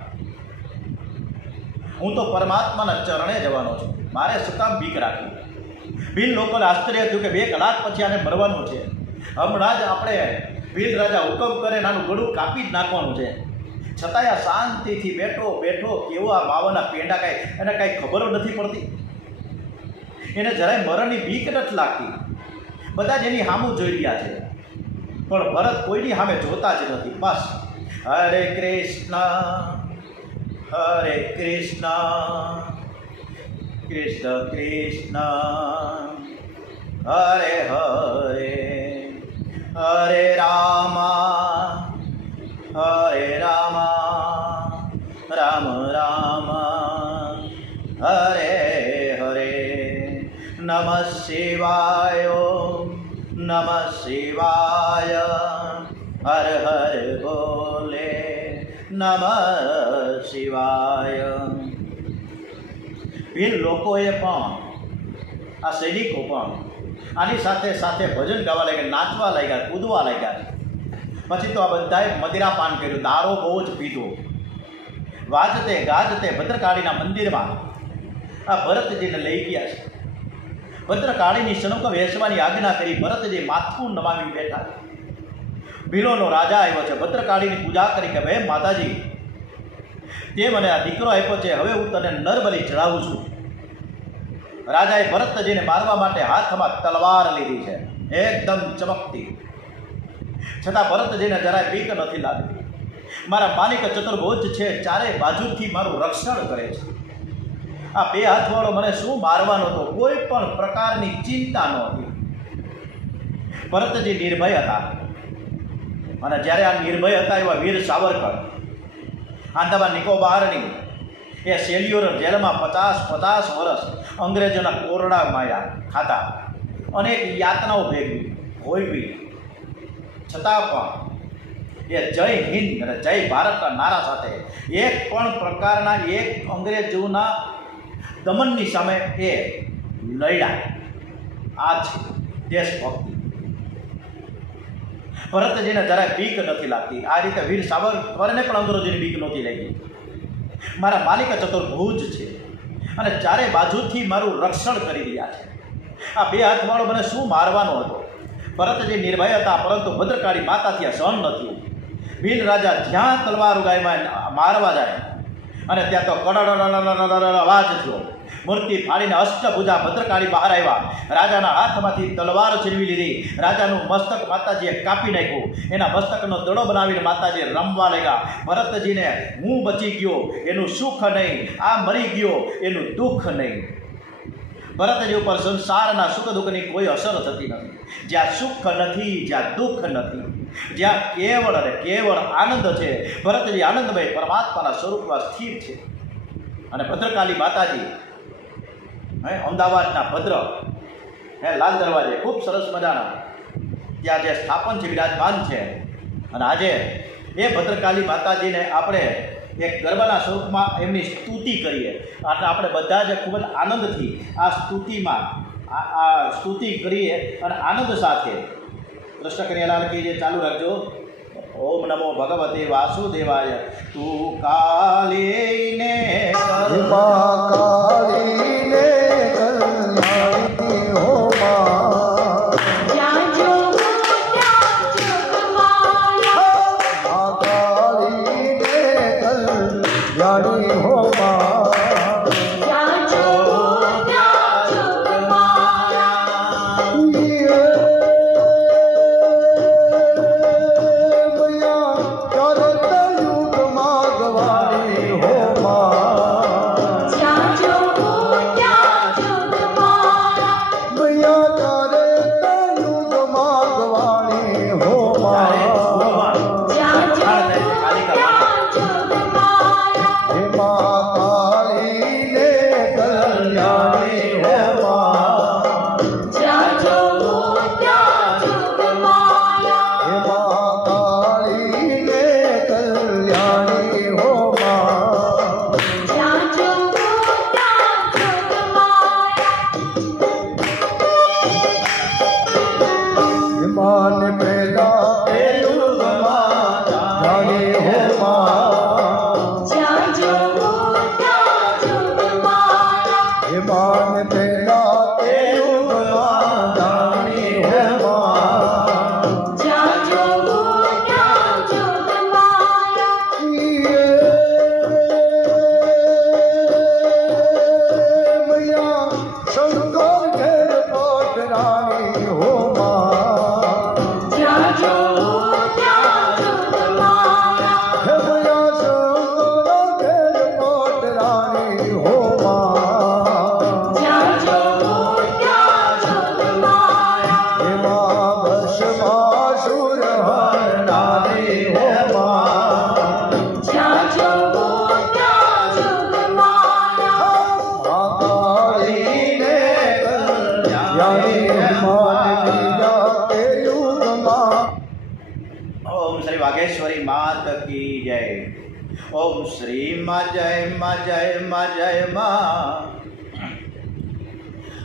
હું તો પરમાત્માના ચરણે જવાનો છું, મારે શું કામ બીક રાખવી? ભીલ લોકોને આશ્ચર્ય થયું કે 2 કલાક પછી આને મરવાનું છે. હમણાં જ આપણે ભીલ રાજા હુકમ કરે નાનું ગળું કાપી જ નાખવાનું છે, છતાંય આ શાંતિથી બેઠો કેવો આ માવાના પેંડા કાંઈ એને કાંઈ ખબર નથી પડતી. એને જરાય મરણની બીક નથી લાગતી. બધા જ એની સામું જોઈ રહ્યા છે, પણ ભરત કોઈની સામે જોતા જ નથી. બસ હરે કૃષ્ણ કૃષ્ણ કૃષ્ણ હરે હરે હરે રામ રામ રામ હરે હરે. નમઃ શિવાય હર હર બોલે નમઃ શિવાય. ભીલ લોકોએ પણ, આ સૈનિકો પણ આની સાથે સાથે ભજન ગાવા લાગ્યા, નાચવા લાગ્યા, કૂદવા લાગ્યા. પછી તો આ બધાએ મદિરા પાન કર્યું, દારો બહુ જ પીધો. વાજતે ગાજતે ભદ્રકાળીના મંદિરમાં આ ભરતજીને લઈ ગયા છે. ભદ્રકાળીની સનુક વેચવાની આજ્ઞા કરી ભરતજી માથું નમાવી બેઠા. ભીલોનો રાજા આવ્યો છે, ભદ્રકાળીની પૂજા કરી કે ભાઈ માતાજી, તે મને આ દીકરો આપ્યો છે, હવે હું તને નરબલી ચડાવું છું. રાજાએ ભરતજીને મારવા માટે હાથમાં તલવાર લીધી છે, એકદમ ચમકતી, છતાં ભરતજીને જરાય બીક નથી લાગતી. મારા માલિક ચતુર્ભુજ છે, ચારે બાજુથી મારું રક્ષણ કરે છે. આ 2 હાથવાળો મને શું મારવાનો હતો, કોઈ પણ પ્રકારની ચિંતા નહોતી. ભરતજી નિર્ભય હતા, અને જ્યારે આ નિર્ભય હતા એવા વીર સાવરકર આંદામાન નિકોબારની એ સેલ્યુલર જેલમાં 50 વર્ષ અંગ્રેજોના કોરડા માયા ખાતા, અનેક યાતનાઓ ભેગવી હોઈવી, છતાં પણ એ જય હિન્દ અને જય ભારતના નારા સાથે એક પણ પ્રકારના એક અંગ્રેજોના દમનની સામે એ લડ્યા. આ છે દેશભક્તિ. ભરતજીને જરાય બીક નથી લાગતી. આ રીતે વીર સાવરકરને પણ અંગ્રેજોની બીક નહોતી લાગી. મારા માલિક ચતુર્ભુજ છે અને ચારે બાજુથી મારું રક્ષણ કરી રહ્યા છે. આ 2 હાથવાળો મને શું મારવાનો હતો? ભરતજી નિર્ભય હતા, પરંતુ ભદ્રકાળી માતાથી આ સહન નથી. ભીલ રાજા જ્યાં તલવાર ઉગાયમાં મારવા જાય અને ત્યાં તો કડડ અવાજ થયો. મૂર્તિ ફાડીને અષ્ટભુજા ભદ્રકાળી બહાર આવ્યા. રાજાના હાથમાંથી તલવાર છીનવી લીધી. રાજાનું મસ્તક માતાજીએ કાપી નાખ્યું. એના મસ્તકનો દડો બનાવીને માતાજી રમવા લાગ્યા. ભરતજીને હું બચી ગયો એનું સુખ નહીં, આ મરી ગયો એનું દુઃખ નહીં. ભરતજી ઉપર સંસારના સુખ દુઃખની કોઈ અસર થતી નથી. જ્યાં સુખ નથી, જ્યાં દુઃખ નથી, જ્યાં કેવળ અને કેવળ આનંદ છે. ભરતજી આનંદમય પરમાત્માના સ્વરૂપમાં સ્થિર છે. અને ભદ્રકાળી માતાજી અમદાવાદના ભદ્ર લાલ દરવાજે ખૂબ સરસ મજાના ત્યાં જે સ્થાપન છે, વિરાજમાન છે. અને આજે એ ભદ્રકાળી માતાજીને આપણે એક ગરબાના સ્વરૂપમાં એમની સ્તુતિ કરીએ. એટલે આપણે બધા જ ખૂબ જ આનંદથી આ સ્તુતિમાં આ સ્તુતિ કરીએ અને આનંદ સાથે. કૃષ્ણ કનૈયાલાલ કી જે ચાલુ રાખજો. ઓમ નમો ભગવતે વાસુદેવાય. તું કાલીને કાલીને કલ્યાણી હો જાણી હો ચારે ઓમ શ્રી માં જય માં જય માં જય માં.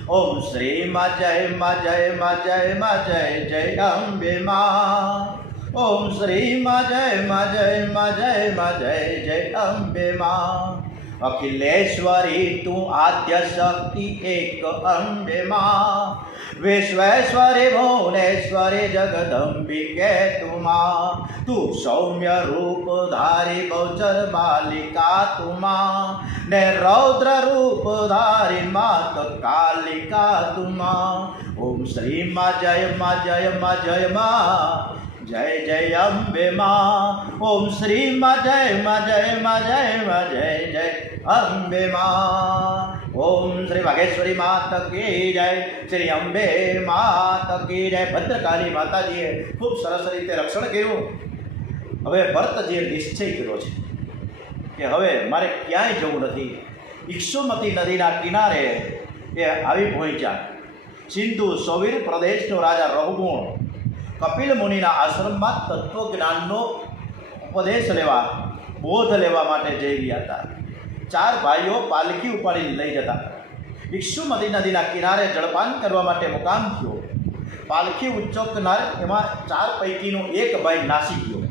ઓમ શ્રી માં જય માં જય માં જય માં જય જય અંબે માં. ઓમ શ્રી માં જય માં જય માં જય માં જય જય અંબે માં. અખિલેશ્વરી તું આદ્ય શક્તિ એક અંબે માં. વિશ્વેશ્વરી ભુવનેશ્વરી જગદંબિકે તું માં. તું સૌમ્ય રૂપ ધારી બહુચર બાલિકા તું માં. ને રૌદ્ર રૂપ ધારી માત કાલિકા તું માં. ઓમ શ્રી માં જય માં જય માં જય માં. જય જય અંબે માં. ઓમ શ્રી માં જય માં જય માં જય માં જય જય અંબે માં. ઓમ શ્રી વાઘેશ્વરી માત કી જય. શ્રી અંબે માત કી જય. ભદ્રકાળી માતાજીએ ખૂબ સરસ રીતે રક્ષણ કર્યું. હવે ભરતજીએ નિશ્ચય કર્યો છે કે હવે મારે ક્યાંય જવું નથી. ઇક્ષુમતી નદીના કિનારે એ આવી પહોંચ્યા. સિંધુ સૌવીર પ્રદેશનો રાજા રઘુગુણ કપિલ મુનિના આશ્રમમાં તત્વજ્ઞાનનો ઉપદેશ લેવા, બોધ લેવા માટે જઈ રહ્યા હતા. 4 ભાઈઓ પાલખી ઉપાડી લઈ જતા. ઇક્ષુમતી નદીના કિનારે જળપાન કરવા માટે મુકામ થયો. પાલખી ઉચકનાર એમાં 4 પૈકીનો એક ભાઈ નાસી ગયો,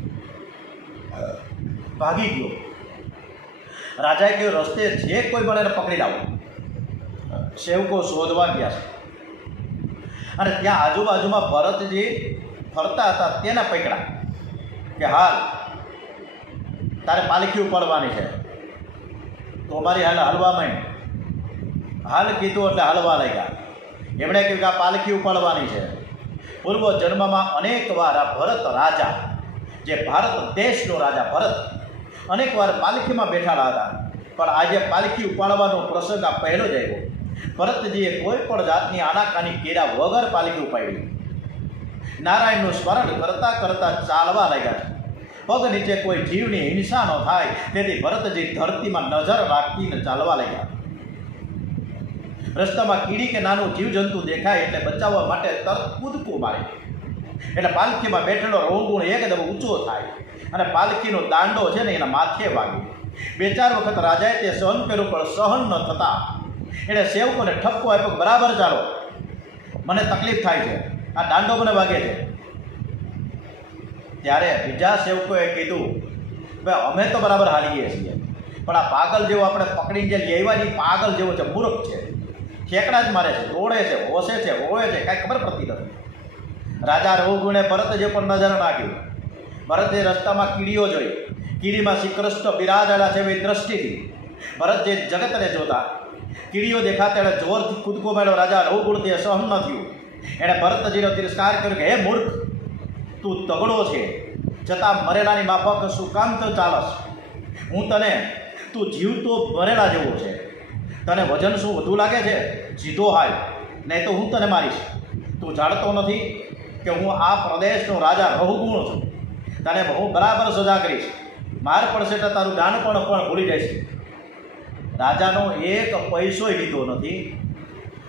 ભાગી ગયો. રાજાએ કહ્યું, રસ્તે જે કોઈ મળે એને પકડી લાવો. સેવકો શોધવા ગયા છે અને ત્યાં આજુબાજુમાં ભરતજી ફરતા હતા તેના પકડા કે હાલ તારે પાલખી ઉપાડવાની છે તો અમારી હાલ હલવા માંડ. હાલ કીધું એટલે હલવા લાગ્યા. એમણે કહ્યું કે આ પાલખી ઉપાડવાની છે. પૂર્વ જન્મમાં અનેક વાર આ ભરત રાજા, જે ભારત દેશનો રાજા ભરત, અનેક વાર પાલખીમાં બેઠાડા હતા, પણ આજે પાલખી ઉપાડવાનો પ્રસંગ આ પહેલો જ આવ્યો. ભરતજીએ કોઈ પણ જાતની આનાકાની કર્યા વગર પાલખી ઉપાડી. નારાયણનું સ્મરણ કરતાં કરતાં ચાલવા લાગ્યા. પગ નીચે કોઈ જીવની હિંસા ન થાય તેથી ભરતજી ધરતીમાં નજર રાખીને ચાલવા લાગ્યા. રસ્તામાં કીડી કે નાનું જીવજંતુ દેખાય એટલે બચાવવા માટે તરત કૂદકું મારે. એટલે પાલખીમાં બેઠેલો રઘુગુણ એકદમ ઊંચો થાય અને પાલખીનો દાંડો છે ને એના માથે વાગ્યો. 2-4 વખત રાજાએ તે સહન કર્યું પણ સહન ન થતા એટલે સેવકોને ઠપકો આપ્યો, બરાબર ચાલો, મને તકલીફ થાય છે, આ દાંડો મને વાગે છે. ત્યારે બીજા સેવકોએ કીધું, ભાઈ અમે તો બરાબર હાલીએ છીએ, પણ આ પાગલ જેવો આપણે પકડીને જે લેવાની પાગલ જેવો છે, મૂર્ખ છે, ઠેકડા જ મારે છે, દોડે છે, હોશે છે, હોવે છે, કાંઈ ખબર પડતી નથી. રાજા રઘુગુણે ભરતજી પર નજર નાખ્યું. ભરતે રસ્તામાં કીડીઓ જોઈ. કીડીમાં શ્રી કૃષ્ણ બિરાજેલા છે એવી દ્રષ્ટિથી ભરતજી જગતને જોતા. કીડીઓ દેખાતા એણે જોરથી કૂદકો માર્યો. રાજા રઘુગુણથી સહન ન થયું. એણે ભરતજીનો તિરસ્કાર કર્યો કે હે મૂર્ખ, તું તગડો છે છતાં મરેલાની માફક શું કામ તો ચાલસ? હું તને, તું જીવતો મરેલા જેવો છે, તને વજન શું વધુ લાગે છે? સીધો હાલ, નહીં તો હું તને મારીશ. તું જાણતો નથી કે હું આ પ્રદેશનો રાજા રઘુગુણ છું. તને હું બરાબર સજા કરીશ. માર પડશે એટલે તારું દાનપણ પણ ભૂલી જઈશ. રાજાનો એક પૈસોય લીધો નથી.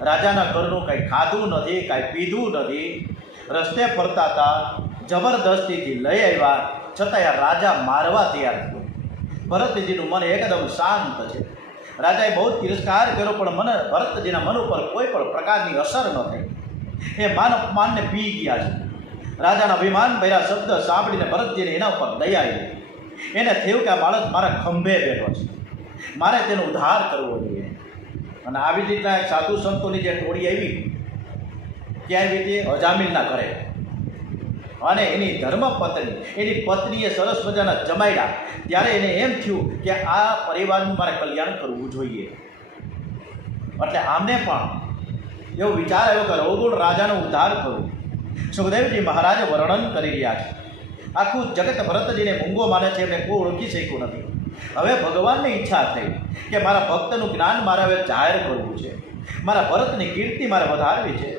રાજાના ઘરનું કંઈ ખાધું નથી, કાંઈ પીધું નથી. રસ્તે ફરતા હતા, જબરદસ્તીથી લઈ આવ્યા, છતાંય રાજા મારવા તૈયાર થયો. ભરતજીનું મન એકદમ શાંત છે. રાજાએ બહુ તિરસ્કાર કર્યો પણ ભરતજીના મન ઉપર કોઈ પણ પ્રકારની અસર ન થઈ. એ માન અપમાનને પી ગયા છે. રાજાના અભિમાન ભર્યા શબ્દ સાંભળીને ભરતજીને એના ઉપર દયા આવી. એને થયું કે આ બાળક મારા ખંભે બેઠો છે, મારે તેનો ઉદ્ધાર કરવો જોઈએ. અને આવી જ રીતના એક સાધુ સંતોની જે ટોળી આવી, ત્યાં આવી હતી અજામિલના ઘરે, અને એની ધર્મપત્ની, એની પત્નીએ સરસ મજાના જમાડ્યા. ત્યારે એને એમ થયું કે આ પરિવારનું મારે કલ્યાણ કરવું જોઈએ. એટલે આમને પણ એવો વિચાર આવ્યો કે રઘુગુણ રાજાનો ઉદ્ધાર કરવું. સુખદેવજી મહારાજ વર્ણન કરી રહ્યા છે. આખું જગત ભરતજીને મૂંગો માને છે, એમને કોઈ ઓળખી શક્યું નથી. હવે ભગવાનની ઈચ્છા થઈ કે મારા ભક્તનું જ્ઞાન મારે હવે જાહેર કરવું છે, મારા ભરતની કીર્તિ મારે વધારવી છે.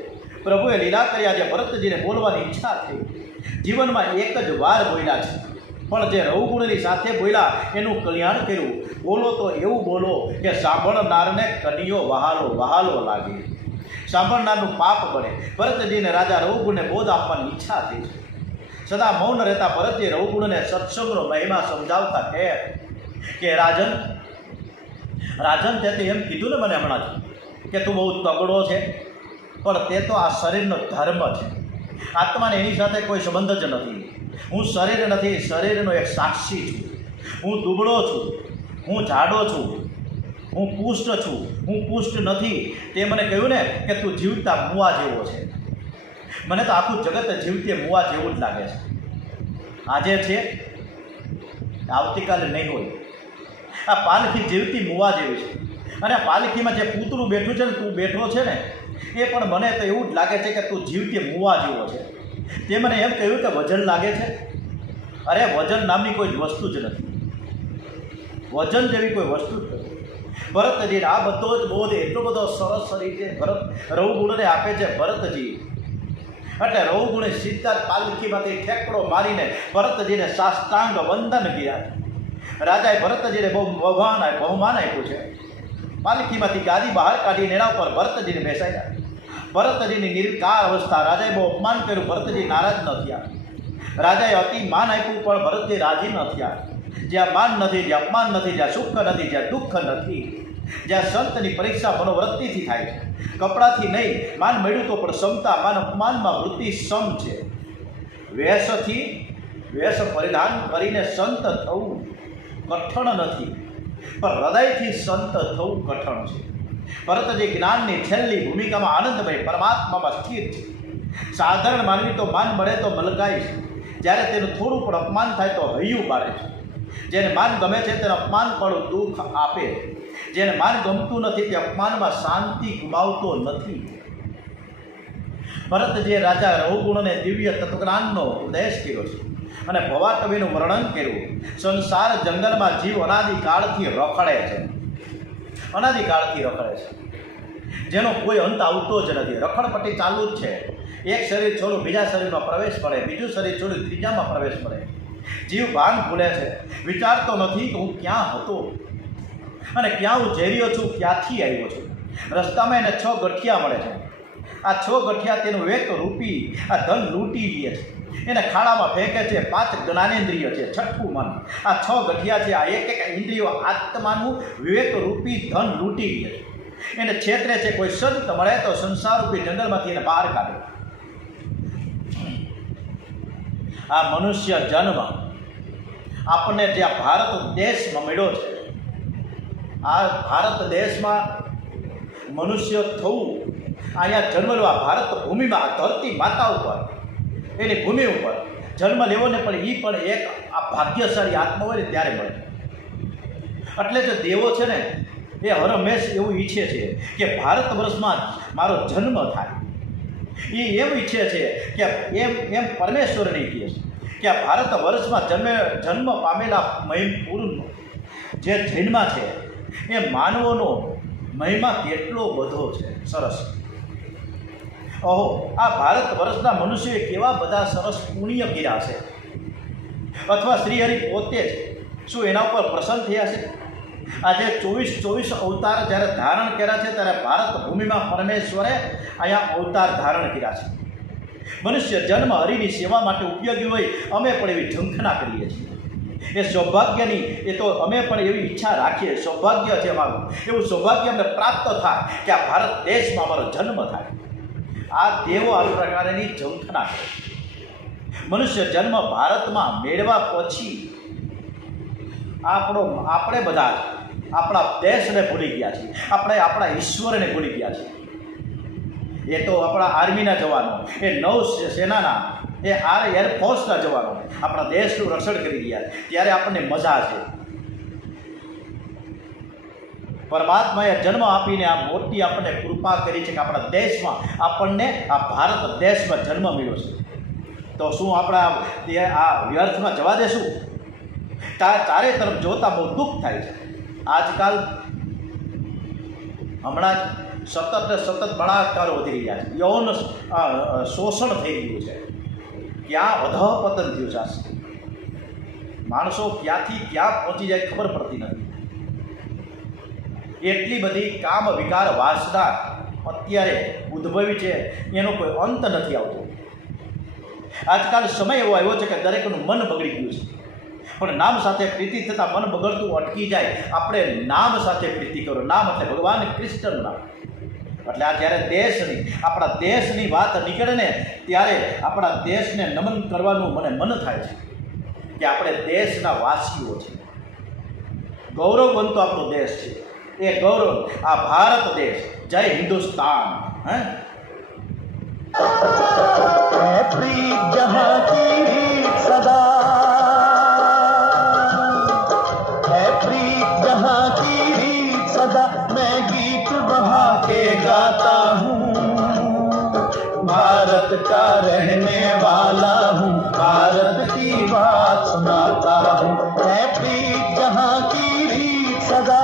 પ્રભુએ લીલા કર્યા, જે ભરતજીને બોલવાની ઈચ્છા થઈ. જીવનમાં એક જ વાર બોલ્યા છે, પણ જે રઘુગુણની સાથે બોલ્યા એનું કલ્યાણ કર્યું. બોલો તો એવું બોલો કે સાંભળનારને કનિયો વહાલો વહાલો લાગે, સાંભળનારનું પાપ બને. ભરતજીને રાજા રઘુગુણને બોધ આપવાની ઈચ્છા થઈ છે. સદા મૌન રહેતા ભરતજી રઘુગુણને સત્સંગનો મહિમા સમજાવતા કહે કે રાજન તે તો એમ કીધું ને મને હમણાં જ કે તું બહુ તગડો છે, પણ તે તો આ શરીરનો ધર્મ છે. આત્માને એની સાથે કોઈ સંબંધ જ નથી. હું શરીર નથી, શરીરનો એક સાક્ષી છું. હું દુબળો છું, હું જાડો છું, હું પુષ્ટ છું, હું પુષ્ટ નથી. તે મને કહ્યું ને કે તું જીવતા મુવા જેવો છે. મને તો આખું જગત જીવતે મુવા જેવું જ લાગે છે. આજે છે, આવતીકાલે નહીં હોય. આ પાલખી જીવતી મુવા જેવી છે. અને આ પાલખીમાં જે પૂતળું બેઠું છે ને, તું બેઠો છે ને, એ પણ મને તો એવું જ લાગે છે કે તું જીવતી મુવા જેવો છે. તે મને એમ કહ્યું કે વજન લાગે છે. અરે વજન નામની કોઈ વસ્તુ જ નથી. વજન જેવી કોઈ વસ્તુ જ નથી. ભરતજી આ બધો જ બોધ એટલો બધો સરસ રીતે ભરત રવગુણને આપે છે. ભરતજી એટલે રવગુણે સીધા જ પાલખીમાંથી ઠેકડો મારીને ભરતજીને સાષ્ટાંગ વંદન કર્યા. રાજાએ ભરતજીને બહુ બહુમાન આપ્યું છે. પાલખીમાંથી ગાદી બહાર કાઢીને એના ઉપર ભરતજીને બેસાડ્યા. ભરતજીની નિર્કાર અવસ્થા, રાજાએ બહુ અપમાન કર્યું. ભરતજી નારાજ ન થયા. રાજાએ અતિ માન આપ્યું, પણ ભરતજી રાજી ન થયા. જ્યાં માન નથી, જ્યાં અપમાન નથી, જ્યાં સુખ નથી, જ્યાં દુઃખ નથી, જ્યાં સંતની પરીક્ષા મનોવૃત્તિથી થાય છે, કપડાથી નહીં. માન મળ્યું તો પણ ક્ષમતા, માન અપમાનમાં વૃત્તિ સમ છે. વેશ પરિધાન કરીને સંત થવું કઠણ નથી, પણ હૃદયથી સંત થવું કઠણ છે. ભરતજી જ્ઞાનની છેલ્લી ભૂમિકામાં આનંદમય પરમાત્મામાં સ્થિર છે. સાધારણ માનવી તો માન મળે તો મલકાય છે, જ્યારે તેનું થોડું પણ અપમાન થાય તો હૈયું બાળે છે. જેને માન ગમે છે તેને અપમાન પણ દુઃખ આપે. જેને માન ગમતું નથી તે અપમાનમાં શાંતિ ગુમાવતો નથી. ભરતજીએ રાજા રવગુણને દિવ્ય તત્વજ્ઞાનનો ઉપદેશ કર્યો છે અને ભવાટવીનું વર્ણન કર્યું. સંસાર જંગલમાં જીવ અનાદિકાળથી રખડે છે. અનાદિકાળથી રખડે છે, જેનો કોઈ અંત આવતો જ નથી. રખડપટ્ટી ચાલુ જ છે. એક શરીર છોડું બીજા શરીરમાં પ્રવેશ પડે, બીજું શરીર છોડું ત્રીજામાં પ્રવેશ પડે. જીવ ભાન ભૂલે છે, વિચારતો નથી કે હું ક્યાં હતો અને ક્યાં હું જઈ રહ્યો છું, ક્યાંથી આવ્યો છું. રસ્તામાં એને 6 ગઠિયા મળે છે. આ 6 ગઠિયા તેનું એક રૂપી આ ધન લૂંટી લે છે. એને ખાડામાં ફેંકે છે. 5 જ્ઞાનેન્દ્રિય છે, 6ઠું મન. આ 6 ગઠિયા છે. આ એક ઇન્દ્રિયો આત્માનું વિવેક રૂપી ધન લૂંટી લે છે. એને છેતરે છે. કોઈ સંત મળે તો સંસાર રૂપી જંગલમાંથી એને બહાર કાઢે. આ મનુષ્ય જન્મ આપણને જે આ ભારત દેશમાં મળ્યો છે, આ ભારત દેશમાં મનુષ્ય થવું, અહીંયા જન્મ લેવા, ભારત ભૂમિમાં, આ ધરતી માતા ઉપર, એની ભૂમિ ઉપર જન્મ લેવો ને, પણ એ પણ એક આ ભાગ્યશાળી આત્મા હોય ને ત્યારે મળે. એટલે જે દેવો છે ને એ હરમેશ એવું ઈચ્છે છે કે ભારત વર્ષમાં મારો જન્મ થાય. એ એમ ઈચ્છે છે કે એમ પરમેશ્વરને કહે છે કે આ ભારત વર્ષમાં જન્મ પામેલા પુરુષનો જે જન્મ છે એ માનવોનો મહિમા કેટલો બધો છે. સરસ. ઓહો, આ ભારત વર્ષના મનુષ્યોએ કેવા બધા સરસ પુણ્ય કર્યા છે. અથવા શ્રીહરિ પોતે જ શું એના ઉપર પ્રસન્ન થયા છે? આજે 24 અવતાર જ્યારે ધારણ કર્યા છે, ત્યારે ભારત ભૂમિમાં પરમેશ્વરે અહીંયા અવતાર ધારણ કર્યા છે. મનુષ્ય જન્મ હરિની સેવા માટે ઉપયોગી હોય, અમે પણ એવી ઝંખના કરીએ છીએ. એ સૌભાગ્યની, એ તો અમે પણ એવી ઈચ્છા રાખીએ. સૌભાગ્ય છે અમારું, એવું સૌભાગ્ય અમને પ્રાપ્ત થાય કે આ ભારત દેશમાં અમારો જન્મ થાય. આ દેવો આ પ્રકારની ઝંખના કરે. મનુષ્ય જન્મ ભારતમાં મેળવા પછી આપણે બધા આપણા દેશને ભૂલી ગયા છીએ. આપણે આપણા ઈશ્વરને ભૂલી ગયા છીએ. એ તો આપણા આર્મીના જવાનો, એ નૌ સેનાના, એ એરફોર્સના જવાનો આપણા દેશનું રક્ષણ કરી રહ્યા છે. ત્યારે આપણને મજા છે. પરમાત્માએ જન્મ આપીને આ મોટી આપણને કૃપા કરી છે કે આપણા દેશમાં, આપણને આ ભારત દેશમાં જન્મ મળ્યો છે. તો શું આપણા આ વ્યર્થમાં જવા દેશું? ચારે તરફ જોતા બહુ દુઃખ થાય છે. આજકાલ હમણાં સતત બળાત્કારો વધી રહ્યા છે. યૌન શોષણ થઈ રહ્યું છે. ક્યાં અધઃપતન થયું છે. માણસો ક્યાંથી ક્યાં પહોંચી જાય ખબર પડતી નથી. એટલી બધી કામ વિકાર વાસના અત્યારે ઉદ્ભવી છે, એનો કોઈ અંત નથી આવતો. આજકાલ સમય એવો આવ્યો છે કે દરેકનું મન બગડી ગયું છે. પણ નામ સાથે પ્રીતિ થતાં મન બગડતું અટકી જાય. આપણે નામ સાથે પ્રીતિ કરો. નામ એટલે ભગવાન કૃષ્ણનું નામ. એટલે આ જ્યારે આપણા દેશની વાત નીકળે ને ત્યારે આપણા દેશને નમન કરવાનું મને મન થાય છે કે આપણે દેશના વાસીઓ છીએ. ગૌરવવંતો આપણો દેશ છે. એ ગૌરવ આ ભારત દેશ. જય હિન્દુસ્તાન. હે प्रीत जहाँ की रीत सदा, है प्रीत जहाँ की रीत सदा, मैं गीत बहा के गाता हूँ. भारत का रहने वाला हूँ, भारत की बात सुनाता हूँ. है प्रीत जहाँ की रीत सदा.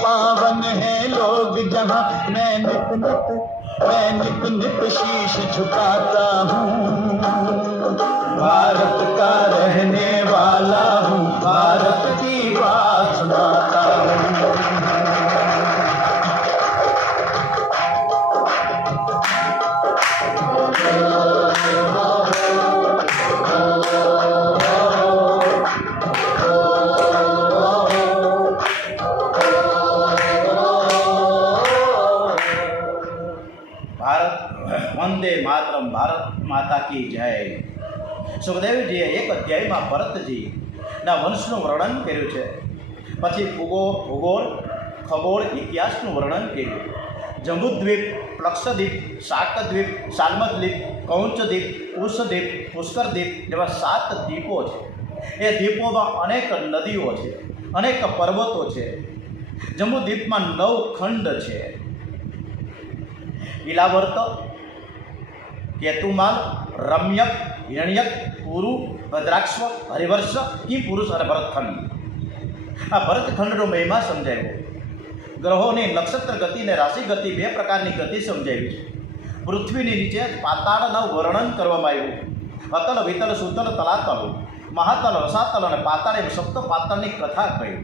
पावन है लोग जहाँ, मैं नित नित शीश झुकाता हूँ. भारत का रहने वाला हूँ, भारत की बात सुनाता हूँ. વંદે માતરમ. ભારત માતા કી જય. સુખદેવજીએ એક અધ્યાયમાં ભરતજીના વંશનું વર્ણન કર્યું છે. પછી ભૂગોળ, ખગોળ, ઇતિહાસનું વર્ણન કર્યું. જંબુદ્વીપ, પ્લક્ષદ્વીપ, શાકદ્વીપ, સાલ્મદ્વીપ, કૌંચદ્વીપ, ઉષદ્વીપ, પુષ્કરદ્વીપ જેવા 7 દ્વીપો છે. એ દ્વીપોમાં અનેક નદીઓ છે, અનેક પર્વતો છે. જંબુદ્વીપમાં 9 ખંડ છે. ઇલાવર્ત, કેતુમાલ, રમ્યક, હિરણ્યક, પુરુ, ભદ્રાક્ષ, હરિવર્ષ, પુરુષ અને ભરતખંડ. આ ભરતખંડનો મહિમા સમજાવ્યો. ગ્રહોની નક્ષત્ર ગતિ અને રાશિ ગતિ 2 પ્રકારની ગતિ સમજાવી છે. પૃથ્વીની નીચે પાતાળનું વર્ણન કરવામાં આવ્યું. અતલ, વિતલ, સુતલ, તલાતલ, મહાતલ, રસાતલ અને પાતાળ એમ 7 પાતાળની કથા કહી.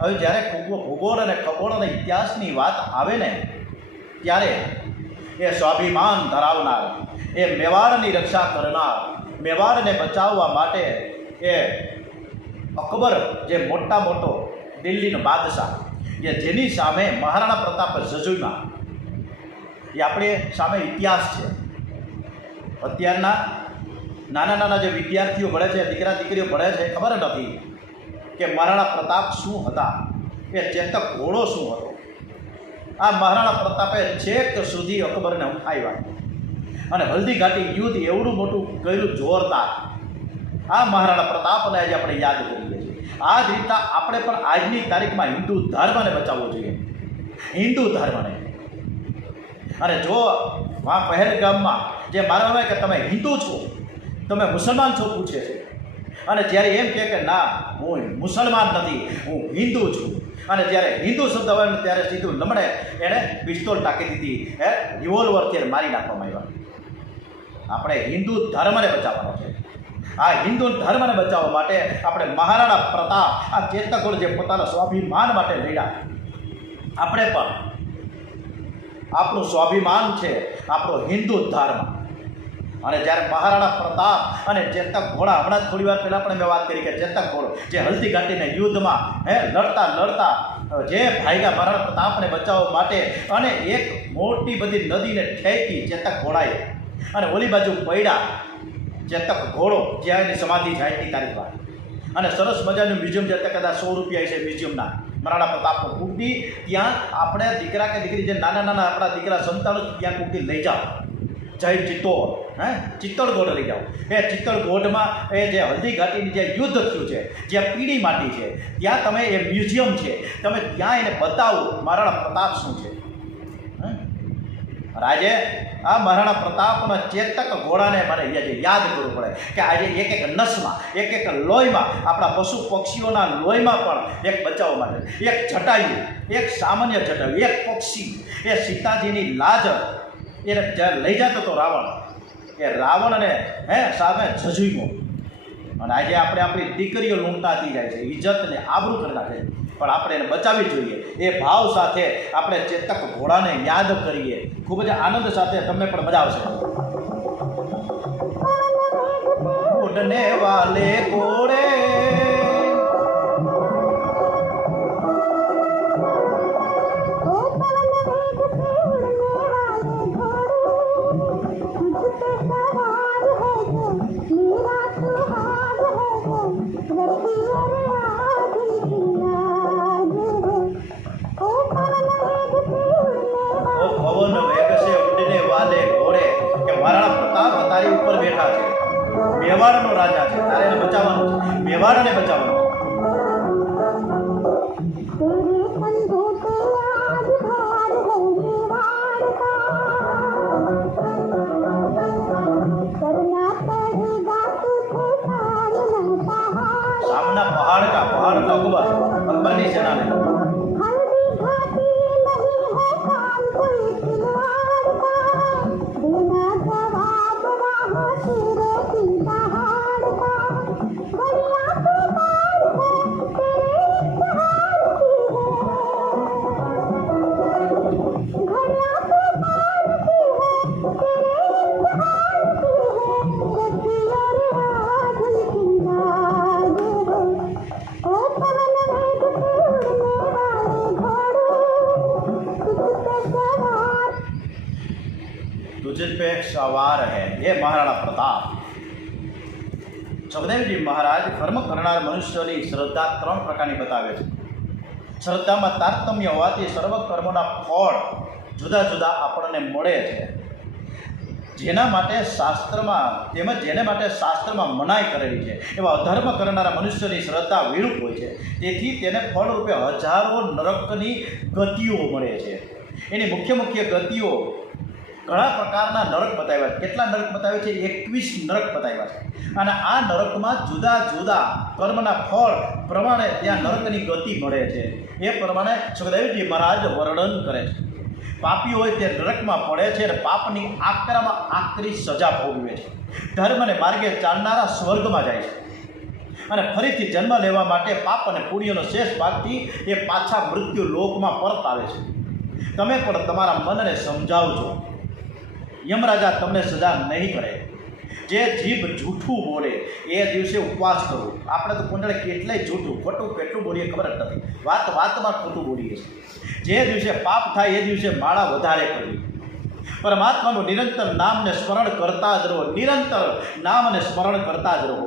હવે જ્યારે ભૂગોળ અને ખગોળ અને ઇતિહાસની વાત આવે ને ત્યારે એ સ્વાભિમાન ધરાવનાર, એ મેવાડની રક્ષા કરનાર, મેવાડને બચાવવા માટે એ અકબર જે મોટો દિલ્હીનો બાદશાહ, કે જેની સામે મહારાણા પ્રતાપ ઝઝુમાં, એ આપણે સામે ઇતિહાસ છે. અત્યારના નાના જે વિદ્યાર્થીઓ ભણે છે, દીકરા દીકરીઓ ભણે છે, ખબર નથી કે મહારાણા પ્રતાપ શું હતા, એ ચેતક ઘોડો શું હતો. આ મહારાણા પ્રતાપે છેક સુધી અકબરને ઉઠાવ્યા અને હલ્દી ઘાટી યુદ્ધ એવડું મોટું કર્યું, જોરદાર. આ મહારાણા પ્રતાપને આજે આપણે યાદ કરીએ છીએ. આ જ રીતના આપણે પણ આજની તારીખમાં હિન્દુ ધર્મને બચાવવો જોઈએ, હિન્દુ ધર્મને. અને જો પહેલગામમાં જે માનવામાં આવે કે તમે હિન્દુ છો, તમે મુસલમાન છો પૂછે છે, અને જ્યારે એમ કહે કે ના હું મુસલમાન નથી, હું હિન્દુ છું, અને જ્યારે હિન્દુ શબ્દ આવે ત્યારે સીધું લમણે એણે પિસ્તોલ ટાંકી દીધી, રિવોલ્વરથી મારી નાખવામાં આવ્યા. આપણે હિન્દુ ધર્મને બચાવવાનો છે. આ હિન્દુ ધર્મને બચાવવા માટે આપણે મહારાણા પ્રતાપ, આ ચેતકો જે પોતાના સ્વાભિમાન માટે લડ્યા, આપણે પણ આપણું સ્વાભિમાન છે આપણો હિન્દુ ધર્મ. અને જ્યારે મહારાણા પ્રતાપ અને ચેતક ઘોડા, હમણાં જ થોડી વાર પહેલાં પણ મેં વાત કરી કે ચેતક ઘોડો જે હલ્દી ઘાટીના યુદ્ધમાં લડતા જે ભાગ્યા મહારાણા પ્રતાપને બચાવવા માટે, અને એક મોટી બધી નદીને ઠેકી ચેતક ઘોડાએ, અને ઓલી બાજુ પડ્યા ચેતક ઘોડો, જ્યાં એની સમાધિ જાય એટલી તારીખમાં. અને સરસ મજાનું મ્યુઝિયમ છે, કદાચ 100 રૂપિયા છે મ્યુઝિયમના, મહારાણા પ્રતાપનું કુટી. ત્યાં આપણે દીકરા કે દીકરી જે નાના આપણા દીકરા સંતાનો ત્યાં કુટી લઈ જાઓ. જય ચિત્તોડ, ચિત્તોડગઢ લઈ જાઓ. એ ચિત્તોડગઢમાં એ જે હલ્દી ઘાટીની જે યુદ્ધ થયું છે, જ્યાં પીળી માટી છે, ત્યાં તમે એ મ્યુઝિયમ છે, તમે ત્યાં એને બતાવો મહારાણા પ્રતાપ શું છે. આજે આ મહારાણા પ્રતાપના ચેતક ઘોડાને મારે યાદ કરવું પડે કે આજે એક નસમાં, એક લોહીમાં, આપણા પશુ પક્ષીઓના લોહીમાં પણ એક બચાવવા માટે એક જટાયુ, એક સામાન્ય જટાયુ, એક પક્ષી, એ સીતાજીની લાજ એને જ્યારે લઈ જતો હતો રાવણ, એ રાવણને સામે ઝઝુમ્યો. અને આજે આપણે આપણી દીકરીઓ લૂંટાતી જાય છે, ઇજ્જતને આબરૂ કરી નાખે છે. પણ આપણે એને બચાવવી જોઈએ. એ ભાવ સાથે આપણે ચેતક ઘોડાને યાદ કરીએ. ખૂબ જ આનંદ સાથે તમને પણ મજા આવશે. ઉડને વાલે ઘોડે પવન વેગસે ઉડને વાલે ઘોડે કે મહારાણા પ્રતાપ તારી ઉપર બેઠા છે. મેવાડનો રાજા છે, તારે એને બચાવવાનું છે. મેવાડને બચાવવાનું છે. સામના પહાડ કા અકબરની સેનાને तुझ पे सवार है. ये महाराणा प्रताप. સુખદેવજી મહારાજ કર્મ કરનાર મનુષ્યોની શ્રદ્ધા 3 પ્રકારની બતાવે છે. શ્રદ્ધામાં તારતમ્ય હોવાથી સર્વ કર્મોના ફળ જુદા જુદા આપણને મળે છે. જેના માટે શાસ્ત્રમાં તેમજ જેને માટે શાસ્ત્રમાં મનાઈ કરેલી છે એવા અધર્મ કરનારા મનુષ્યની શ્રદ્ધા વિરૂપ હોય છે. તેથી તેને ફળરૂપે હજારો નરકની ગતિઓ મળે છે. એની મુખ્ય ગતિઓ ઘણા પ્રકારના નરક બતાવ્યા છે. કેટલા નરક બતાવ્યા છે? 21 નરક બતાવ્યા છે. અને આ નરકમાં જુદા જુદા કર્મના ફળ પ્રમાણે ત્યાં નરકની ગતિ મળે છે. એ પ્રમાણે સુખદેવજી મહારાજ વર્ણન કરે છે. પાપી હોય તે નરકમાં પડે છે અને પાપની આકરામાં આકરી સજા ભોગવે છે. ધર્મને માર્ગે ચાલનારા સ્વર્ગમાં જાય છે અને ફરીથી જન્મ લેવા માટે પાપ અને પુણ્યનો શેષ ભાગથી એ પાછા મૃત્યુ લોકમાં પરત આવે છે. તમે પણ તમારા મનને સમજાવજો. યમરાજા તમને સજા નહીં કરે. જે જીભ જૂઠું બોલે એ દિવસે ઉપવાસ કરો. આપણે તો કુંડળે કેટલાય જૂઠું ખોટું કેટલું બોલીએ ખબર જ નથી. વાતમાં ખોટું બોલીએ છીએ. જે દિવસે પાપ થાય એ દિવસે માળા વધારે કરવી. પરમાત્માનું નિરંતર નામને સ્મરણ કરતા જ રહો. નિરંતર નામને સ્મરણ કરતા જ રહો.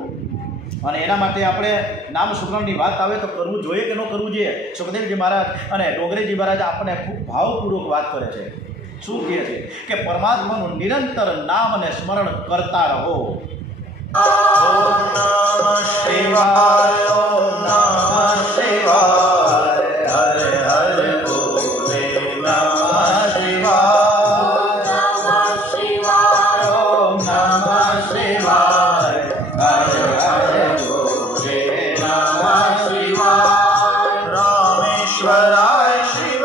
અને એના માટે આપણે નામ સ્મરણની વાત આવે તો કરવું જોઈએ કે ન કરવું જોઈએ? સુખદેવજી મહારાજ અને ડોંગરેજી મહારાજ આપણને ખૂબ ભાવપૂર્વક વાત કરે છે. શું કહે છે કે પરમાત્માનું નિરંતર નામ અને સ્મરણ કરતા રહો. ઓમ નમઃ શિવાય. ઓમ નમઃ શિવાય. હરે હરે બોલે નમઃ શિવાય. નમઃ શિવાય. ઓમ નમઃ શિવાય. હરે હરે બોલે નમઃ શિવાય. રામેશ્વરાય શિવ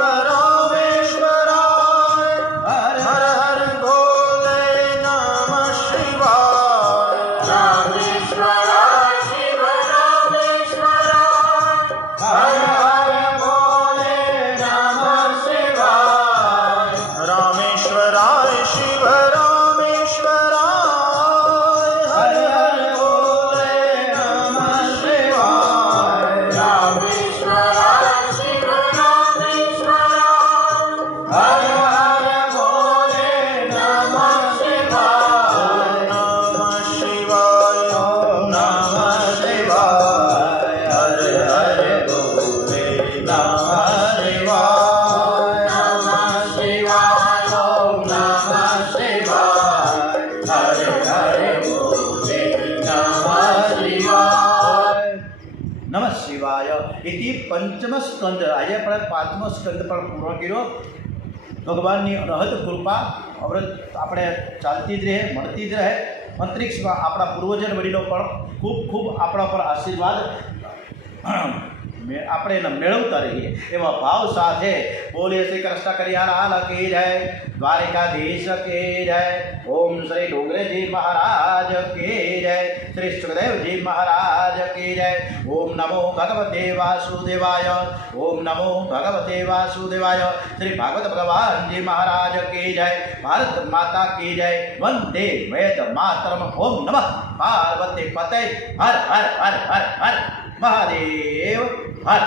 નમઃ શિવાય. એથી પંચમ સ્કંદ, આજે આપણે 5મો સ્કંદ પણ પૂર્ણ કર્યો. ભગવાનની અનહદ કૃપા આપણે ચાલતી જ રહે, મળતી જ રહે. અંતરિક્ષમાં આપણા પૂર્વજન વડીલો પણ ખૂબ આપણા પર આશીર્વાદ આપણે એને મેળવતા રહીએ એવા ભાવ સાથે બોલીએ શ્રી કૃષ્ણ કનૈયાલાલ કી જય, દ્વારિકાધીશ કી જય. ઓમ શ્રી ડોંગરેજી મહારાજ કી જય, શ્રી સુખદેવજી મહારાજ કી જય. ઓમ નમો ભગવતે વાસુદેવાય, ઓમ નમો ભગવતે વાસુદેવાય. શ્રી ભાગવત ભગવાનજી મહારાજ કી જય, ભારત માતા કી જય. વંદે વેદ માતરમ. ઓમ નમઃ પાર્વતી પતે. હર હર હર હર હર મહાદેવ.